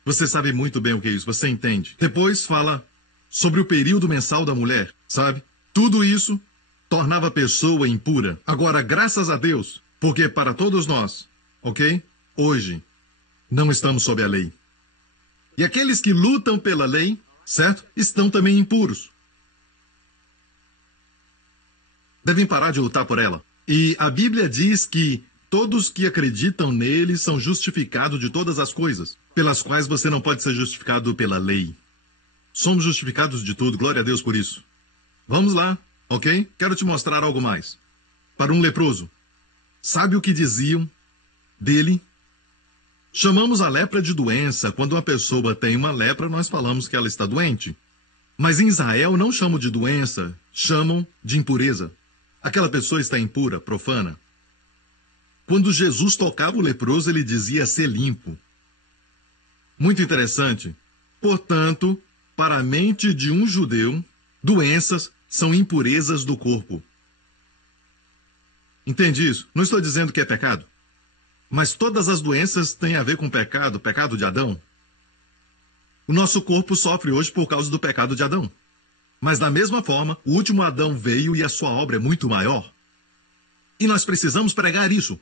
Você sabe muito bem o que é isso, você entende. Depois fala sobre o período mensal da mulher, sabe? Tudo isso tornava a pessoa impura. Agora, graças a Deus, porque para todos nós, ok? Hoje, não estamos sob a lei. E aqueles que lutam pela lei, certo? Estão também impuros. Devem parar de lutar por ela. E a Bíblia diz que todos que acreditam nele são justificados de todas as coisas, pelas quais você não pode ser justificado pela lei. Somos justificados de tudo, glória a Deus por isso. Vamos lá, ok? Quero te mostrar algo mais. Para um leproso, sabe o que diziam dele? Chamamos a lepra de doença. Quando uma pessoa tem uma lepra, nós falamos que ela está doente. Mas em Israel não chamam de doença, chamam de impureza. Aquela pessoa está impura, profana. Quando Jesus tocava o leproso, ele dizia ser limpo. Muito interessante. Portanto, para a mente de um judeu, doenças são impurezas do corpo. Entende isso? Não estou dizendo que é pecado. Mas todas as doenças têm a ver com o pecado de Adão. O nosso corpo sofre hoje por causa do pecado de Adão. Mas da mesma forma, o último Adão veio e a sua obra é muito maior. E nós precisamos pregar isso.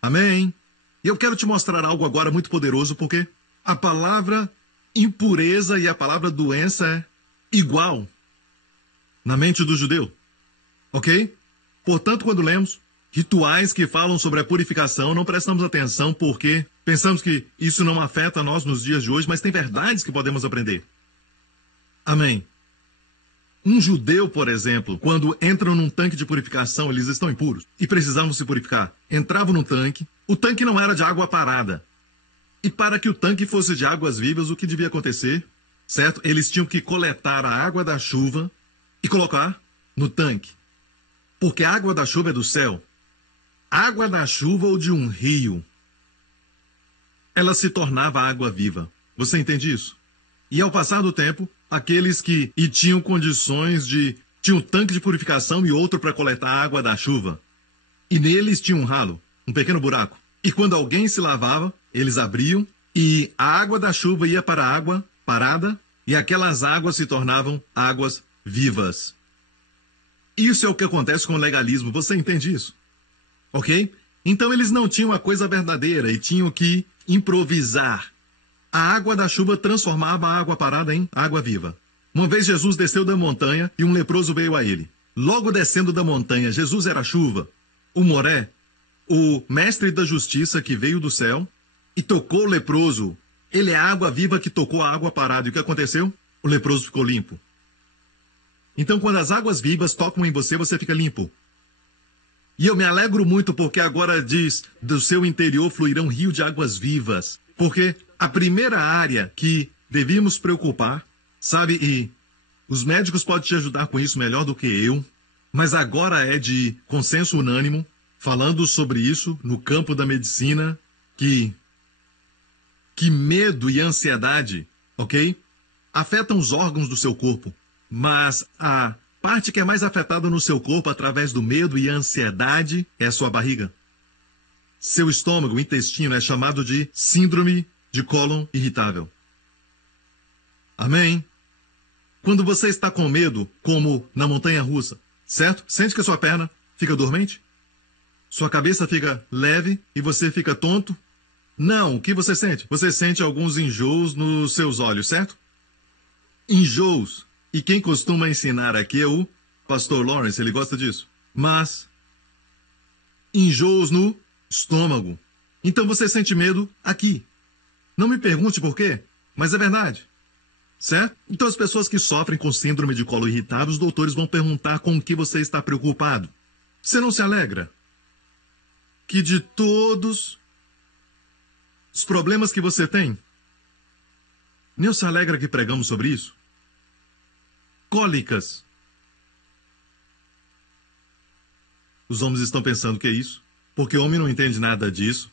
Amém? E eu quero te mostrar algo agora muito poderoso, porque a palavra impureza e a palavra doença é igual na mente do judeu. Ok? Portanto, quando lemos rituais que falam sobre a purificação, não prestamos atenção porque pensamos que isso não afeta nós nos dias de hoje, mas tem verdades que podemos aprender. Amém? Um judeu, por exemplo, quando entram num tanque de purificação, eles estão impuros e precisavam se purificar. Entravam no tanque, o tanque não era de água parada. E para que o tanque fosse de águas vivas, o que devia acontecer? Certo? Eles tinham que coletar a água da chuva e colocar no tanque. Porque a água da chuva é do céu. Água da chuva ou de um rio, ela se tornava água viva. Você entende isso? E ao passar do tempo, aqueles que tinham condições tinham um tanque de purificação e outro para coletar a água da chuva. E neles tinha um ralo, um pequeno buraco. E quando alguém se lavava, eles abriam e a água da chuva ia para a água parada e aquelas águas se tornavam águas vivas. Isso é o que acontece com o legalismo. Você entende isso? Ok? Então eles não tinham a coisa verdadeira e tinham que improvisar. A água da chuva transformava a água parada em água viva. Uma vez Jesus desceu da montanha e um leproso veio a ele. Logo descendo da montanha, Jesus era a chuva. O Moré, o mestre da justiça que veio do céu e tocou o leproso. Ele é a água viva que tocou a água parada. E o que aconteceu? O leproso ficou limpo. Então, quando as águas vivas tocam em você, você fica limpo. E eu me alegro muito porque agora diz, do seu interior fluirão rio de águas vivas. Porque a primeira área que devíamos preocupar, sabe, e os médicos podem te ajudar com isso melhor do que eu, mas agora é de consenso unânime, falando sobre isso no campo da medicina, que medo e ansiedade, ok, afetam os órgãos do seu corpo, mas a parte que é mais afetada no seu corpo através do medo e ansiedade é a sua barriga. Seu estômago, o intestino, é chamado de síndrome de cólon irritável. Amém? Quando você está com medo, como na montanha-russa, certo? Sente que a sua perna fica dormente? Sua cabeça fica leve e você fica tonto? Não, o que você sente? Você sente alguns enjoos nos seus olhos, certo? Enjoos. E quem costuma ensinar aqui é o pastor Lawrence, ele gosta disso. Mas enjoos no estômago. Então você sente medo aqui. Não me pergunte por quê, mas é verdade. Certo? Então as pessoas que sofrem com síndrome de colo irritável, os doutores vão perguntar com o que você está preocupado. Você não se alegra que de todos os problemas que você tem, nem se alegra que pregamos sobre isso? Cólicas. Os homens estão pensando que é isso, porque o homem não entende nada disso.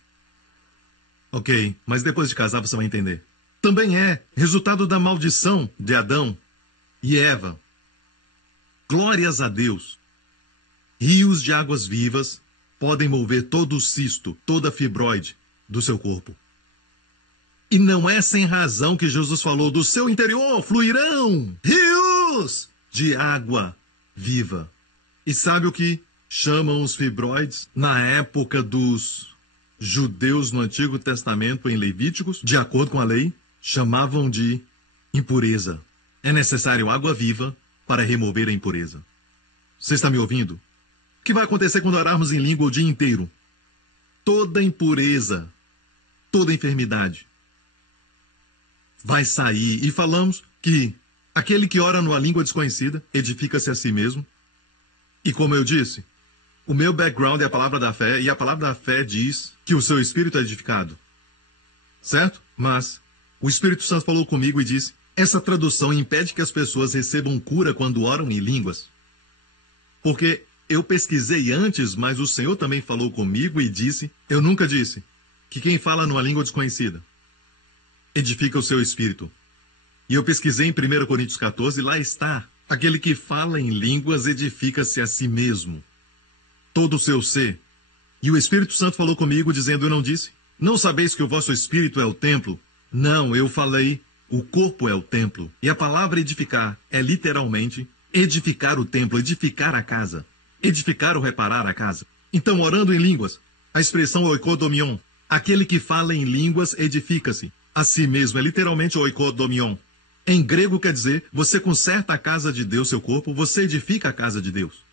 Ok, mas depois de casar você vai entender. Também é resultado da maldição de Adão e Eva. Glórias a Deus. Rios de águas vivas podem mover todo o cisto, toda a fibroide do seu corpo. E não é sem razão que Jesus falou: do seu interior fluirão rios de água viva. E sabe o que chamam os fibroides na época dos judeus no Antigo Testamento, em Levíticos, de acordo com a lei? Chamavam de impureza. É necessário água viva para remover a impureza. Você está me ouvindo? O que vai acontecer quando orarmos em língua o dia inteiro? Toda impureza, toda enfermidade vai sair. E falamos que aquele que ora numa língua desconhecida edifica-se a si mesmo. E como eu disse, o meu background é a palavra da fé, e a palavra da fé diz que o seu espírito é edificado. Certo? Mas o Espírito Santo falou comigo e disse: essa tradução impede que as pessoas recebam cura quando oram em línguas. Porque eu pesquisei antes, mas o Senhor também falou comigo e disse, eu nunca disse, que quem fala numa língua desconhecida edifica o seu espírito. E eu pesquisei em 1 Coríntios 14, e lá está: aquele que fala em línguas edifica-se a si mesmo, todo o seu ser. E o Espírito Santo falou comigo dizendo: eu não disse? Não sabeis que o vosso espírito é o templo? Não, eu falei, o corpo é o templo. E a palavra edificar é literalmente edificar o templo, edificar a casa, edificar ou reparar a casa. Então, orando em línguas, a expressão oikodomion, aquele que fala em línguas edifica-se a si mesmo, é literalmente oikodomion. Em grego quer dizer, você conserta a casa de Deus, seu corpo, você edifica a casa de Deus.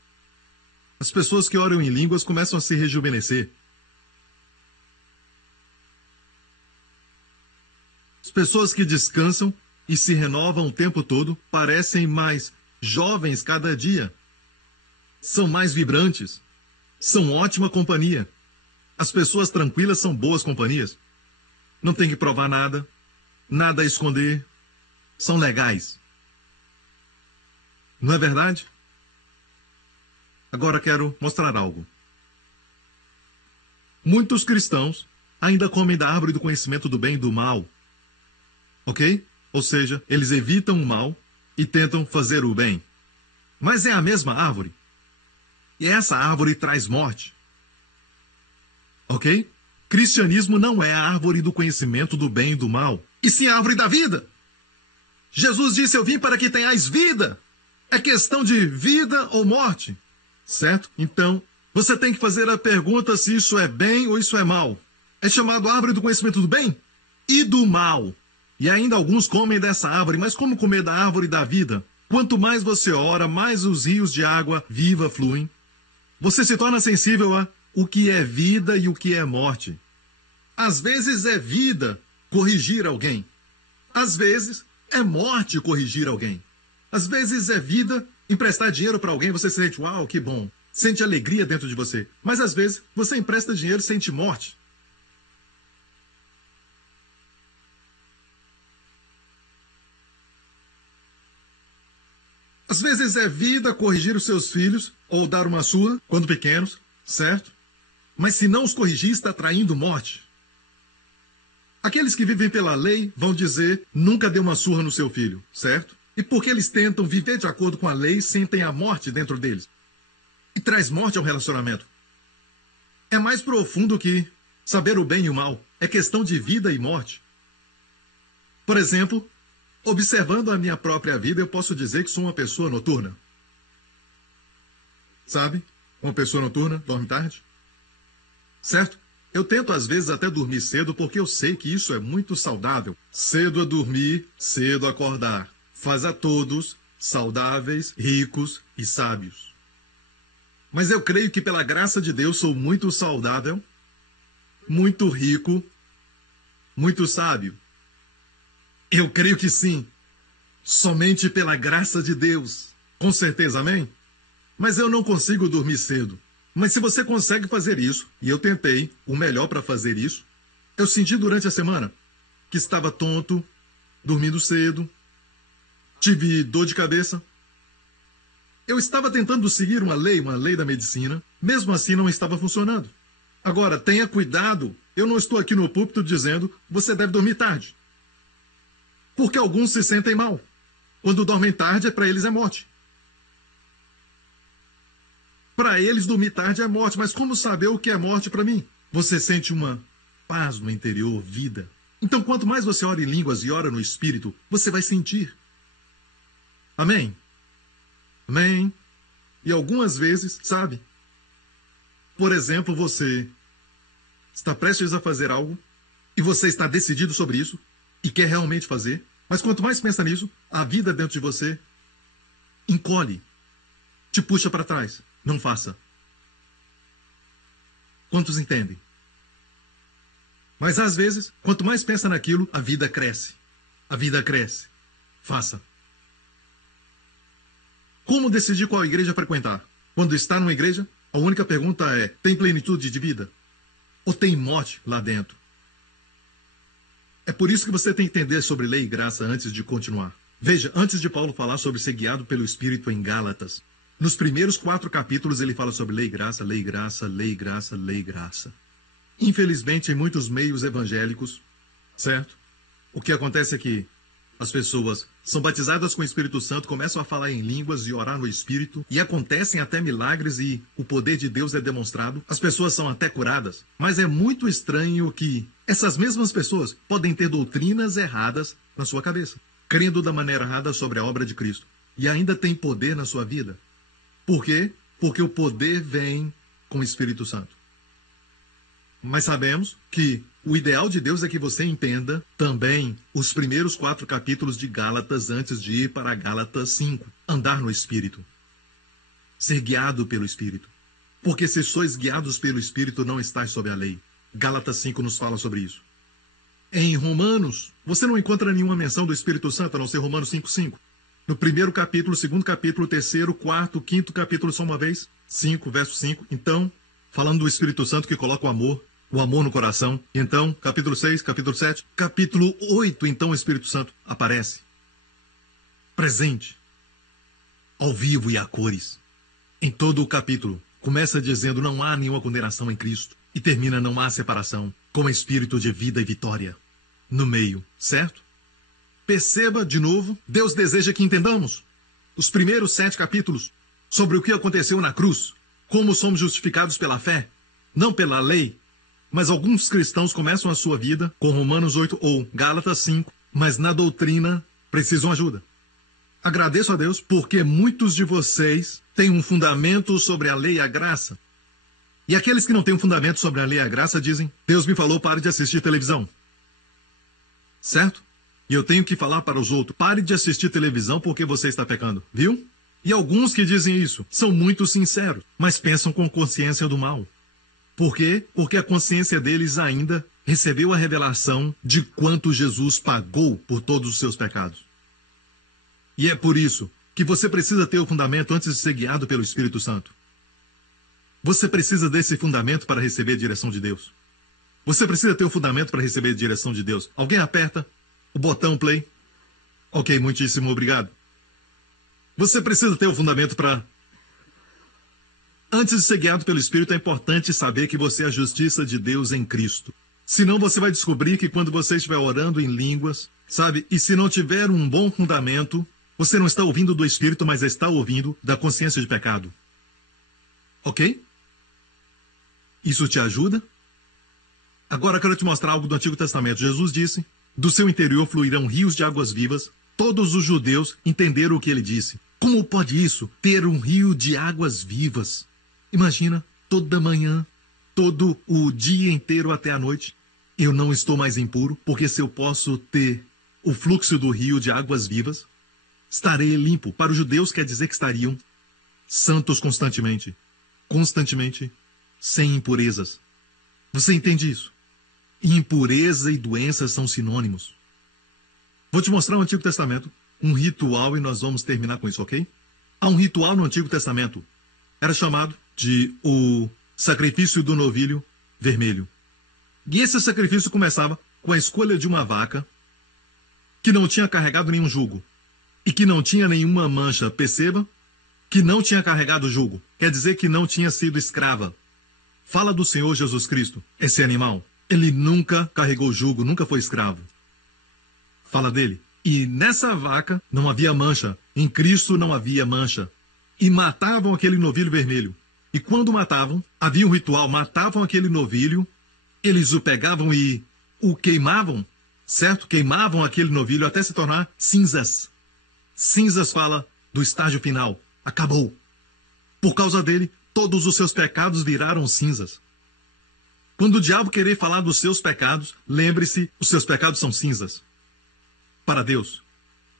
As pessoas que oram em línguas começam a se rejuvenescer. As pessoas que descansam e se renovam o tempo todo parecem mais jovens cada dia. São mais vibrantes. São ótima companhia. As pessoas tranquilas são boas companhias. Não tem que provar nada, nada a esconder. São legais. Não é verdade? Agora quero mostrar algo. Muitos cristãos ainda comem da árvore do conhecimento do bem e do mal. Ok? Ou seja, eles evitam o mal e tentam fazer o bem. Mas é a mesma árvore. E essa árvore traz morte. Ok? Cristianismo não é a árvore do conhecimento do bem e do mal, e sim a árvore da vida. Jesus disse: eu vim para que tenhais vida. É questão de vida ou morte. Certo? Então, você tem que fazer a pergunta se isso é bem ou isso é mal. É chamado árvore do conhecimento do bem e do mal. E ainda alguns comem dessa árvore, mas como comer da árvore da vida? Quanto mais você ora, mais os rios de água viva fluem. Você se torna sensível a o que é vida e o que é morte. Às vezes é vida corrigir alguém. Às vezes é morte corrigir alguém. Às vezes é vida emprestar dinheiro para alguém, você sente, uau, que bom. Sente alegria dentro de você. Mas às vezes você empresta dinheiro e sente morte. Às vezes é vida corrigir os seus filhos ou dar uma surra quando pequenos, certo? Mas se não os corrigir, está traindo morte. Aqueles que vivem pela lei vão dizer, nunca dê uma surra no seu filho, certo? E porque eles tentam viver de acordo com a lei, sentem a morte dentro deles. E traz morte ao relacionamento. É mais profundo que saber o bem e o mal. É questão de vida e morte. Por exemplo, observando a minha própria vida, eu posso dizer que sou uma pessoa noturna. Sabe? Uma pessoa noturna, dorme tarde. Certo? Eu tento às vezes até dormir cedo porque eu sei que isso é muito saudável. Cedo a dormir, cedo a acordar. Faz a todos saudáveis, ricos e sábios. Mas eu creio que pela graça de Deus sou muito saudável, muito rico, muito sábio. Eu creio que sim. Somente pela graça de Deus. Com certeza, amém? Mas eu não consigo dormir cedo. Mas se você consegue fazer isso, e eu tentei o melhor para fazer isso, eu senti durante a semana que estava tonto, dormindo cedo, tive dor de cabeça. Eu estava tentando seguir uma lei da medicina, mesmo assim não estava funcionando. Agora, tenha cuidado, eu não estou aqui no púlpito dizendo você deve dormir tarde. Porque alguns se sentem mal. Quando dormem tarde, para eles é morte. Para eles, dormir tarde é morte, mas como saber o que é morte para mim? Você sente uma paz no interior, vida. Então, quanto mais você ora em línguas e ora no Espírito, você vai sentir. Amém? Amém? E algumas vezes, sabe? Por exemplo, você está prestes a fazer algo e você está decidido sobre isso e quer realmente fazer, mas quanto mais pensa nisso, a vida dentro de você encolhe, te puxa para trás. Não faça. Quantos entendem? Mas às vezes, quanto mais pensa naquilo, a vida cresce. A vida cresce. Faça. Como decidir qual igreja frequentar? Quando está numa igreja, a única pergunta é: tem plenitude de vida? Ou tem morte lá dentro? É por isso que você tem que entender sobre lei e graça antes de continuar. Veja, antes de Paulo falar sobre ser guiado pelo Espírito em Gálatas, nos primeiros 4 capítulos ele fala sobre lei e graça, lei e graça, lei e graça, lei e graça. Infelizmente, em muitos meios evangélicos, certo? O que acontece é que as pessoas são batizadas com o Espírito Santo, começam a falar em línguas e orar no Espírito, e acontecem até milagres e o poder de Deus é demonstrado. As pessoas são até curadas, mas é muito estranho que essas mesmas pessoas podem ter doutrinas erradas na sua cabeça, crendo da maneira errada sobre a obra de Cristo, e ainda tem poder na sua vida. Por quê? Porque o poder vem com o Espírito Santo. Mas sabemos que o ideal de Deus é que você entenda também os primeiros 4 capítulos de Gálatas antes de ir para Gálatas 5. Andar no Espírito. Ser guiado pelo Espírito. Porque se sois guiados pelo Espírito, não estáis sob a lei. Gálatas 5 nos fala sobre isso. Em Romanos, você não encontra nenhuma menção do Espírito Santo, a não ser Romanos 5:5. No primeiro capítulo, segundo capítulo, terceiro, quarto, quinto capítulo, só uma vez. 5, verso 5. Então, falando do Espírito Santo que coloca o amor no coração. Então, capítulo 6, capítulo 7, capítulo 8, então o Espírito Santo aparece. Presente. Ao vivo e a cores. Em todo o capítulo, começa dizendo não há nenhuma condenação em Cristo. E termina não há separação, com espírito de vida e vitória. No meio, certo? Perceba, de novo, Deus deseja que entendamos os primeiros 7 capítulos sobre o que aconteceu na cruz, como somos justificados pela fé, não pela lei. Mas alguns cristãos começam a sua vida com Romanos 8 ou Gálatas 5, mas na doutrina precisam ajuda. Agradeço a Deus porque muitos de vocês têm um fundamento sobre a lei e a graça. E aqueles que não têm um fundamento sobre a lei e a graça dizem: Deus me falou, pare de assistir televisão. Certo? E eu tenho que falar para os outros: pare de assistir televisão porque você está pecando, viu? E alguns que dizem isso são muito sinceros, mas pensam com consciência do mal. Por quê? Porque a consciência deles ainda recebeu a revelação de quanto Jesus pagou por todos os seus pecados. E é por isso que você precisa ter o fundamento antes de ser guiado pelo Espírito Santo. Você precisa desse fundamento para receber a direção de Deus. Você precisa ter o fundamento para receber a direção de Deus. Alguém aperta o botão play? Ok, muitíssimo obrigado. Você precisa ter o fundamento para... Antes de ser guiado pelo Espírito, é importante saber que você é a justiça de Deus em Cristo. Senão você vai descobrir que quando você estiver orando em línguas, sabe? E se não tiver um bom fundamento, você não está ouvindo do Espírito, mas está ouvindo da consciência de pecado. Ok? Isso te ajuda? Agora eu quero te mostrar algo do Antigo Testamento. Jesus disse: do seu interior fluirão rios de águas vivas. Todos os judeus entenderam o que ele disse. Como pode isso? Ter um rio de águas vivas? Imagina, toda manhã, todo o dia inteiro até a noite. Eu não estou mais impuro, porque se eu posso ter o fluxo do rio de águas vivas, estarei limpo. Para os judeus quer dizer que estariam santos constantemente. Constantemente, sem impurezas. Você entende isso? Impureza e doença são sinônimos. Vou te mostrar o Antigo Testamento, um ritual e nós vamos terminar com isso, ok? Há um ritual no Antigo Testamento. Era chamado de o sacrifício do novilho vermelho. E esse sacrifício começava com a escolha de uma vaca que não tinha carregado nenhum jugo e que não tinha nenhuma mancha. Perceba que não tinha carregado jugo. Quer dizer que não tinha sido escrava. Fala do Senhor Jesus Cristo. Esse animal, ele nunca carregou jugo, nunca foi escravo. Fala dele. E nessa vaca não havia mancha. Em Cristo não havia mancha. E matavam aquele novilho vermelho. E quando matavam, havia um ritual, matavam aquele novilho, eles o pegavam e o queimavam, certo? Queimavam aquele novilho até se tornar cinzas. Cinzas fala do estágio final. Acabou. Por causa dele, todos os seus pecados viraram cinzas. Quando o diabo querer falar dos seus pecados, lembre-se, os seus pecados são cinzas. Para Deus,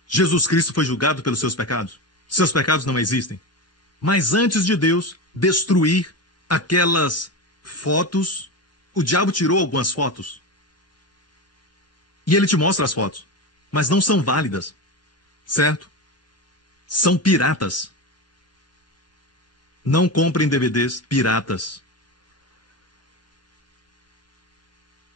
Jesus Cristo foi julgado pelos seus pecados. Seus pecados não existem. Mas antes de Deus destruir aquelas fotos, o diabo tirou algumas fotos. E ele te mostra as fotos. Mas não são válidas. Certo? São piratas. Não comprem DVDs piratas.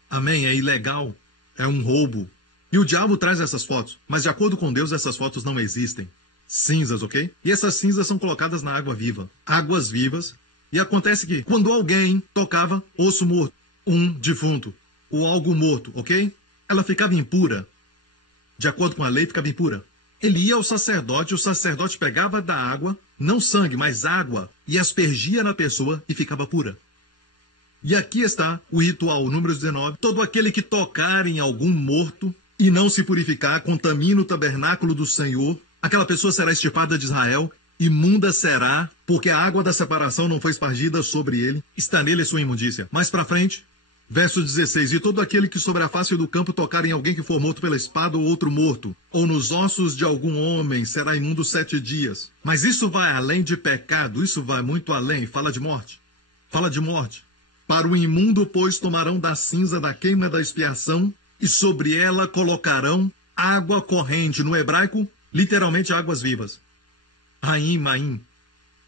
Amém? É ilegal. É um roubo. E o diabo traz essas fotos. Mas de acordo com Deus, essas fotos não existem. Cinzas, ok? E essas cinzas são colocadas na água viva. Águas vivas. E acontece que, quando alguém tocava osso morto, um defunto, ou algo morto, ok? Ela ficava impura. De acordo com a lei, ficava impura. Ele ia ao sacerdote, o sacerdote pegava da água, não sangue, mas água, e aspergia na pessoa e ficava pura. E aqui está o ritual, o número 19. Todo aquele que tocar em algum morto e não se purificar, contamina o tabernáculo do Senhor, aquela pessoa será extirpada de Israel, imunda será, porque a água da separação não foi espargida sobre ele, está nele a sua imundícia. Mais para frente, verso 16. E todo aquele que sobre a face do campo tocar em alguém que for morto pela espada ou outro morto, ou nos ossos de algum homem, será imundo 7 dias. Mas isso vai além de pecado, isso vai muito além, fala de morte. Fala de morte. Para o imundo, pois, tomarão da cinza da queima da expiação, e sobre ela colocarão água corrente. No hebraico, literalmente águas vivas. Raim, maim.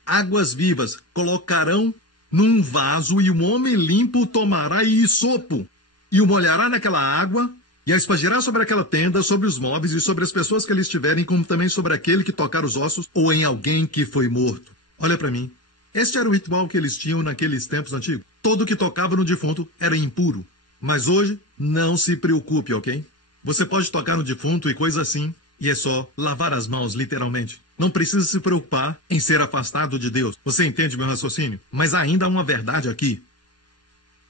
Águas vivas colocarão num vaso, e o homem limpo tomará hisopo, e o molhará naquela água, e a espargirá sobre aquela tenda, sobre os móveis e sobre as pessoas que ali estiverem, como também sobre aquele que tocar os ossos, ou em alguém que foi morto. Olha para mim. Este era o ritual que eles tinham naqueles tempos antigos. Todo que tocava no defunto era impuro. Mas hoje, não se preocupe, ok? Você pode tocar no defunto e coisa assim, e é só lavar as mãos, literalmente. Não precisa se preocupar em ser afastado de Deus. Você entende meu raciocínio? Mas ainda há uma verdade aqui.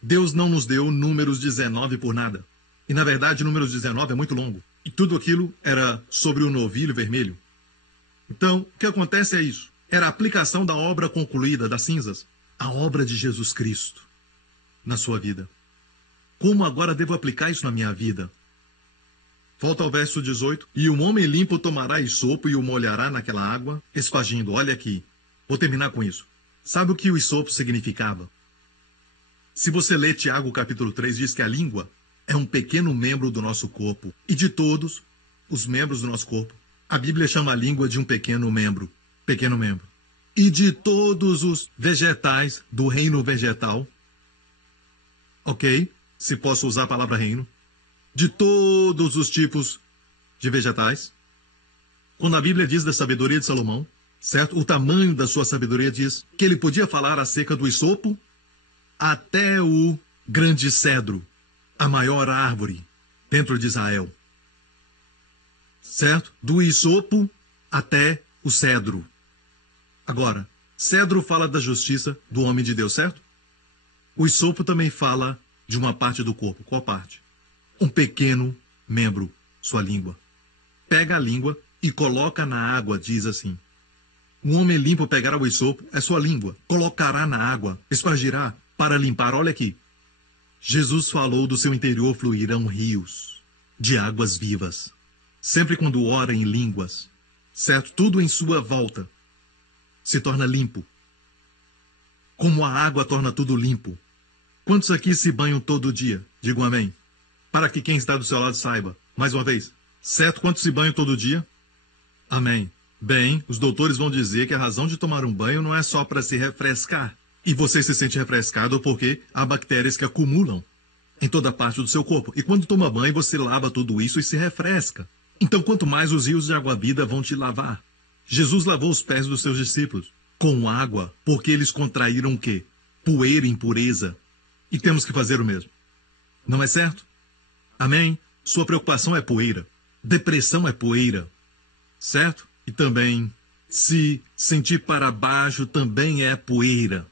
Deus não nos deu números 19 por nada. E na verdade, números 19 é muito longo. E tudo aquilo era sobre o novilho vermelho. Então, o que acontece é isso. Era a aplicação da obra concluída, das cinzas. A obra de Jesus Cristo na sua vida. Como agora devo aplicar isso na minha vida? Volta ao verso 18. E um homem limpo tomará hisopo e o molhará naquela água, espargindo. Olha aqui. Vou terminar com isso. Sabe o que o hisopo significava? Se você ler Tiago capítulo 3, diz que a língua é um pequeno membro do nosso corpo. E de todos os membros do nosso corpo, a Bíblia chama a língua de um pequeno membro. Pequeno membro. E de todos os vegetais do reino vegetal, ok? Se posso usar a palavra reino. De todos os tipos de vegetais. Quando a Bíblia diz da sabedoria de Salomão, certo? O tamanho da sua sabedoria diz que ele podia falar acerca do hisopo até o grande cedro, a maior árvore dentro de Israel. Certo? Do hisopo até o cedro. Agora, cedro fala da justiça do homem de Deus, certo? O hisopo também fala de uma parte do corpo. Qual parte? Um pequeno membro, sua língua. Pega a língua e coloca na água, diz assim. Um homem limpo pegará o hisopo, é sua língua, colocará na água, espargirá para limpar. Olha aqui. Jesus falou do seu interior fluirão rios de águas vivas. Sempre quando ora em línguas, certo? Tudo em sua volta se torna limpo. Como a água torna tudo limpo. Quantos aqui se banham todo dia? Digam amém. Para que quem está do seu lado saiba. Mais uma vez. Certo? Quantos se banham todo dia? Amém. Bem, os doutores vão dizer que a razão de tomar um banho não é só para se refrescar. E você se sente refrescado porque há bactérias que acumulam em toda parte do seu corpo. E quando toma banho, você lava tudo isso e se refresca. Então, quanto mais os rios de água-vida vão te lavar. Jesus lavou os pés dos seus discípulos com água, porque eles contraíram o quê? Poeira e impureza. E temos que fazer o mesmo. Não é certo? Amém? Sua preocupação é poeira. Depressão é poeira. Certo? E também, se sentir para baixo também é poeira.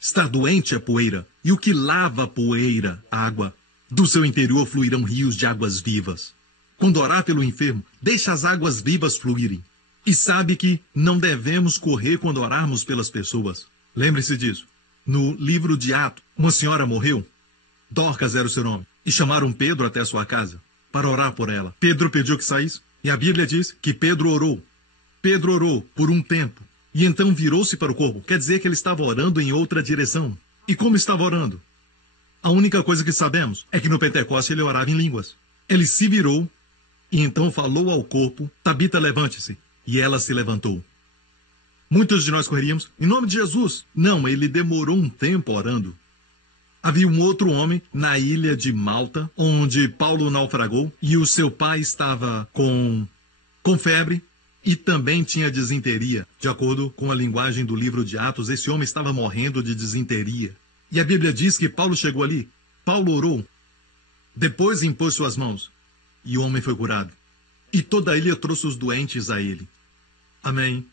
Estar doente é poeira. E o que lava a poeira, água, do seu interior fluirão rios de águas vivas. Quando orar pelo enfermo, deixa as águas vivas fluírem. E sabe que não devemos correr quando orarmos pelas pessoas. Lembre-se disso. No livro de Atos, uma senhora morreu. Dorcas era o seu nome. E chamaram Pedro até a sua casa para orar por ela. Pedro pediu que saísse. E a Bíblia diz que Pedro orou. Pedro orou por um tempo. E então virou-se para o corpo. Quer dizer que ele estava orando em outra direção. E como estava orando? A única coisa que sabemos é que no Pentecoste ele orava em línguas. Ele se virou e então falou ao corpo, Tabita, levante-se. E ela se levantou. Muitos de nós correríamos, em nome de Jesus. Não, ele demorou um tempo orando. Havia um outro homem na ilha de Malta, onde Paulo naufragou, e o seu pai estava com febre e também tinha disenteria. De acordo com a linguagem do livro de Atos, esse homem estava morrendo de disenteria. E a Bíblia diz que Paulo chegou ali. Paulo orou. Depois impôs suas mãos. E o homem foi curado. E toda a ilha trouxe os doentes a ele. Amém.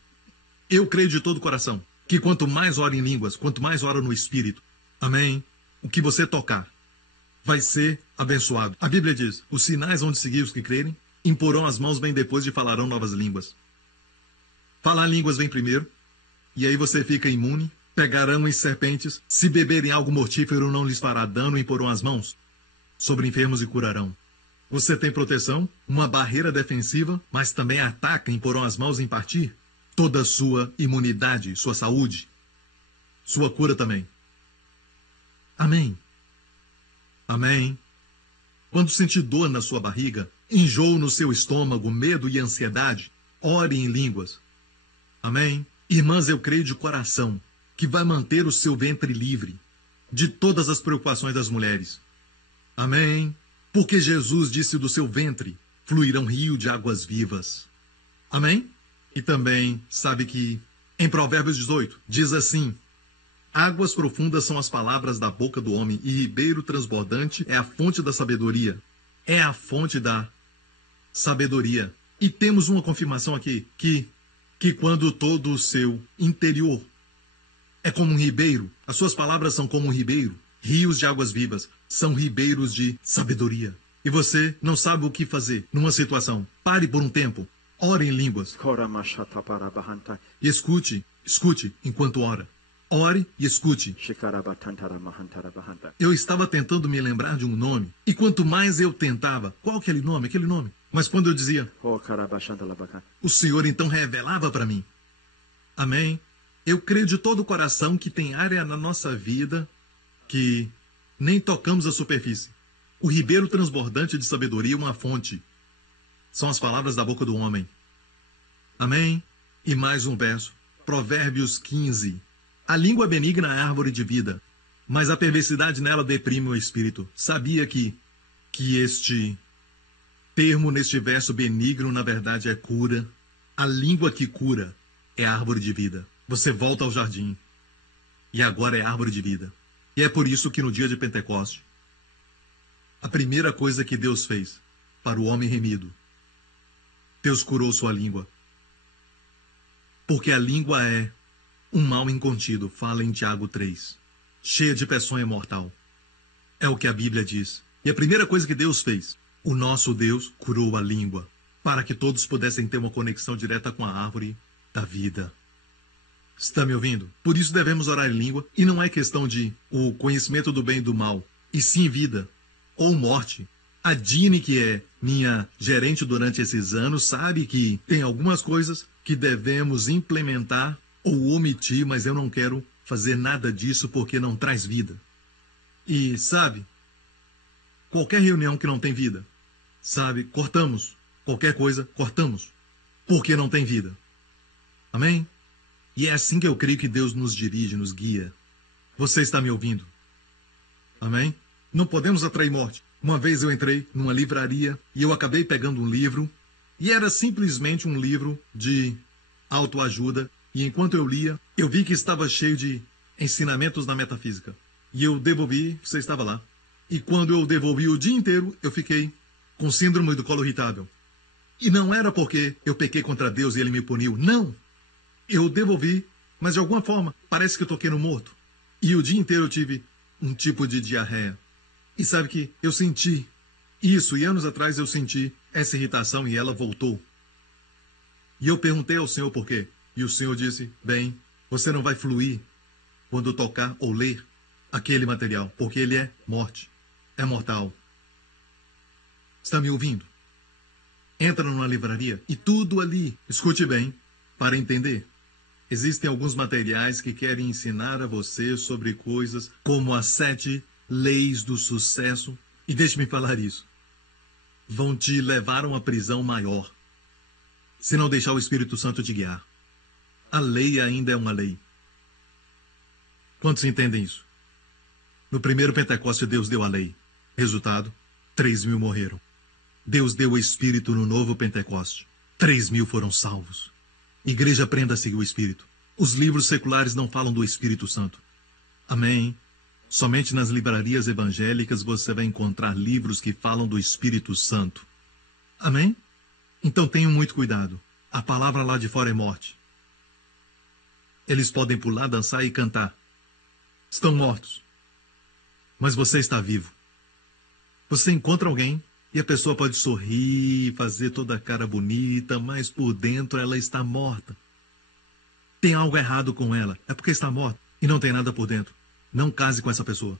Eu creio de todo o coração que quanto mais ora em línguas, quanto mais ora no Espírito, amém, o que você tocar vai ser abençoado. A Bíblia diz, os sinais vão seguir os que crerem, imporão as mãos bem depois e falarão novas línguas. Falar línguas vem primeiro, e aí você fica imune. Pegarão em serpentes, se beberem algo mortífero não lhes fará dano, imporão as mãos sobre enfermos e curarão. Você tem proteção, uma barreira defensiva, mas também ataca, imporão as mãos em partir toda a sua imunidade, sua saúde, sua cura também. Amém. Amém. Quando sentir dor na sua barriga, enjoo no seu estômago, medo e ansiedade, ore em línguas. Amém. Irmãs, eu creio de coração que vai manter o seu ventre livre de todas as preocupações das mulheres. Amém. Porque Jesus disse do seu ventre fluirão rio de águas vivas. Amém? E também sabe que em Provérbios 18 diz assim, águas profundas são as palavras da boca do homem e ribeiro transbordante é a fonte da sabedoria. É a fonte da sabedoria. E temos uma confirmação aqui que quando todo o seu interior é como um ribeiro, as suas palavras são como um ribeiro, rios de águas vivas, são ribeiros de sabedoria. E você não sabe o que fazer numa situação. Pare por um tempo, ore em línguas. E escute enquanto ora. Ore e escute. Eu estava tentando me lembrar de um nome, e quanto mais eu tentava, qual aquele nome? Mas quando eu dizia, o Senhor então revelava para mim. Amém? Eu creio de todo o coração que tem área na nossa vida que nem tocamos a superfície. O ribeiro transbordante de sabedoria é uma fonte. São as palavras da boca do homem. Amém? E mais um verso. Provérbios 15. A língua benigna é árvore de vida, mas a perversidade nela deprime o espírito. Sabia que este termo neste verso benigno, na verdade, é cura? A língua que cura é árvore de vida. Você volta ao jardim. E agora é árvore de vida. E é por isso que no dia de Pentecoste, a primeira coisa que Deus fez para o homem remido, Deus curou sua língua. Porque a língua é um mal incontido, fala em Tiago 3, cheia de peçonha mortal. É o que a Bíblia diz. E a primeira coisa que Deus fez, o nosso Deus curou a língua, para que todos pudessem ter uma conexão direta com a árvore da vida. Está me ouvindo? Por isso devemos orar em língua, e não é questão de o conhecimento do bem e do mal, e sim vida ou morte. A Dini, que é minha gerente durante esses anos, sabe que tem algumas coisas que devemos implementar ou omitir, mas eu não quero fazer nada disso porque não traz vida. E sabe, qualquer reunião que não tem vida, sabe, cortamos. Qualquer coisa, cortamos. porque não tem vida. Amém? E é assim que eu creio que Deus nos dirige, nos guia. Você está me ouvindo? Amém? Não podemos atrair morte. Uma vez eu entrei numa livraria e eu acabei pegando um livro, e era simplesmente um livro de autoajuda, e enquanto eu lia, eu vi que estava cheio de ensinamentos na metafísica. E eu devolvi, você estava lá. E quando eu devolvi o dia inteiro, eu fiquei com síndrome do colo irritável. E não era porque eu pequei contra Deus e ele me puniu. Não! Eu devolvi, mas de alguma forma, parece que eu toquei no morto. E o dia inteiro eu tive um tipo de diarreia. E sabe que eu senti isso, e anos atrás eu senti essa irritação e ela voltou. E eu perguntei ao Senhor por quê. E o Senhor disse, bem, você não vai fluir quando tocar ou ler aquele material, porque ele é morte, é mortal. Está me ouvindo? Entra numa livraria e tudo ali, escute bem, para entender. Existem alguns materiais que querem ensinar a você sobre coisas como as 7 leis do sucesso. E deixe-me falar isso. Vão te levar a uma prisão maior, se não deixar o Espírito Santo te guiar. A lei ainda é uma lei. Quantos entendem isso? No primeiro Pentecoste, Deus deu a lei. Resultado, 3.000 morreram. Deus deu o Espírito no novo Pentecoste. 3.000 foram salvos. Igreja, aprenda a seguir o Espírito. Os livros seculares não falam do Espírito Santo. Amém? Somente nas livrarias evangélicas você vai encontrar livros que falam do Espírito Santo. Amém? Então tenham muito cuidado. A palavra lá de fora é morte. Eles podem pular, dançar e cantar. Estão mortos. Mas você está vivo. Você encontra alguém e a pessoa pode sorrir, fazer toda a cara bonita, mas por dentro ela está morta. Tem algo errado com ela. É porque está morta e não tem nada por dentro. Não case com essa pessoa.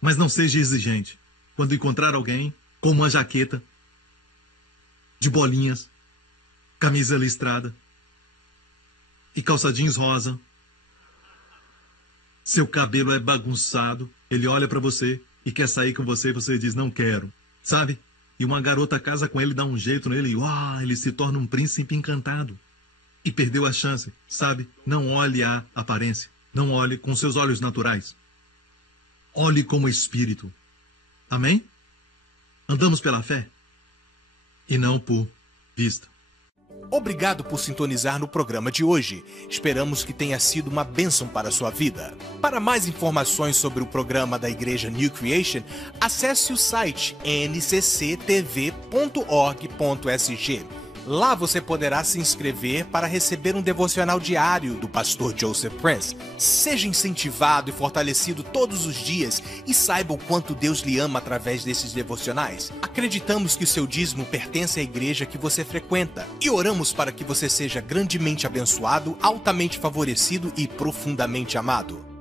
Mas não seja exigente. Quando encontrar alguém com uma jaqueta de bolinhas, camisa listrada e calça jeans rosa, seu cabelo é bagunçado, ele olha para você e quer sair com você e você diz, não quero. Sabe? E uma garota casa com ele, dá um jeito nele e ele se torna um príncipe encantado. E perdeu a chance, sabe? Não olhe a aparência. Não olhe com seus olhos naturais. Olhe como espírito. Amém? Andamos pela fé e não por vista. Obrigado por sintonizar no programa de hoje. Esperamos que tenha sido uma bênção para a sua vida. Para mais informações sobre o programa da Igreja New Creation, acesse o site ncctv.org.sg. Lá você poderá se inscrever para receber um devocional diário do pastor Joseph Prince. Seja incentivado e fortalecido todos os dias e saiba o quanto Deus lhe ama através desses devocionais. Acreditamos que o seu dízimo pertence à igreja que você frequenta e oramos para que você seja grandemente abençoado, altamente favorecido e profundamente amado.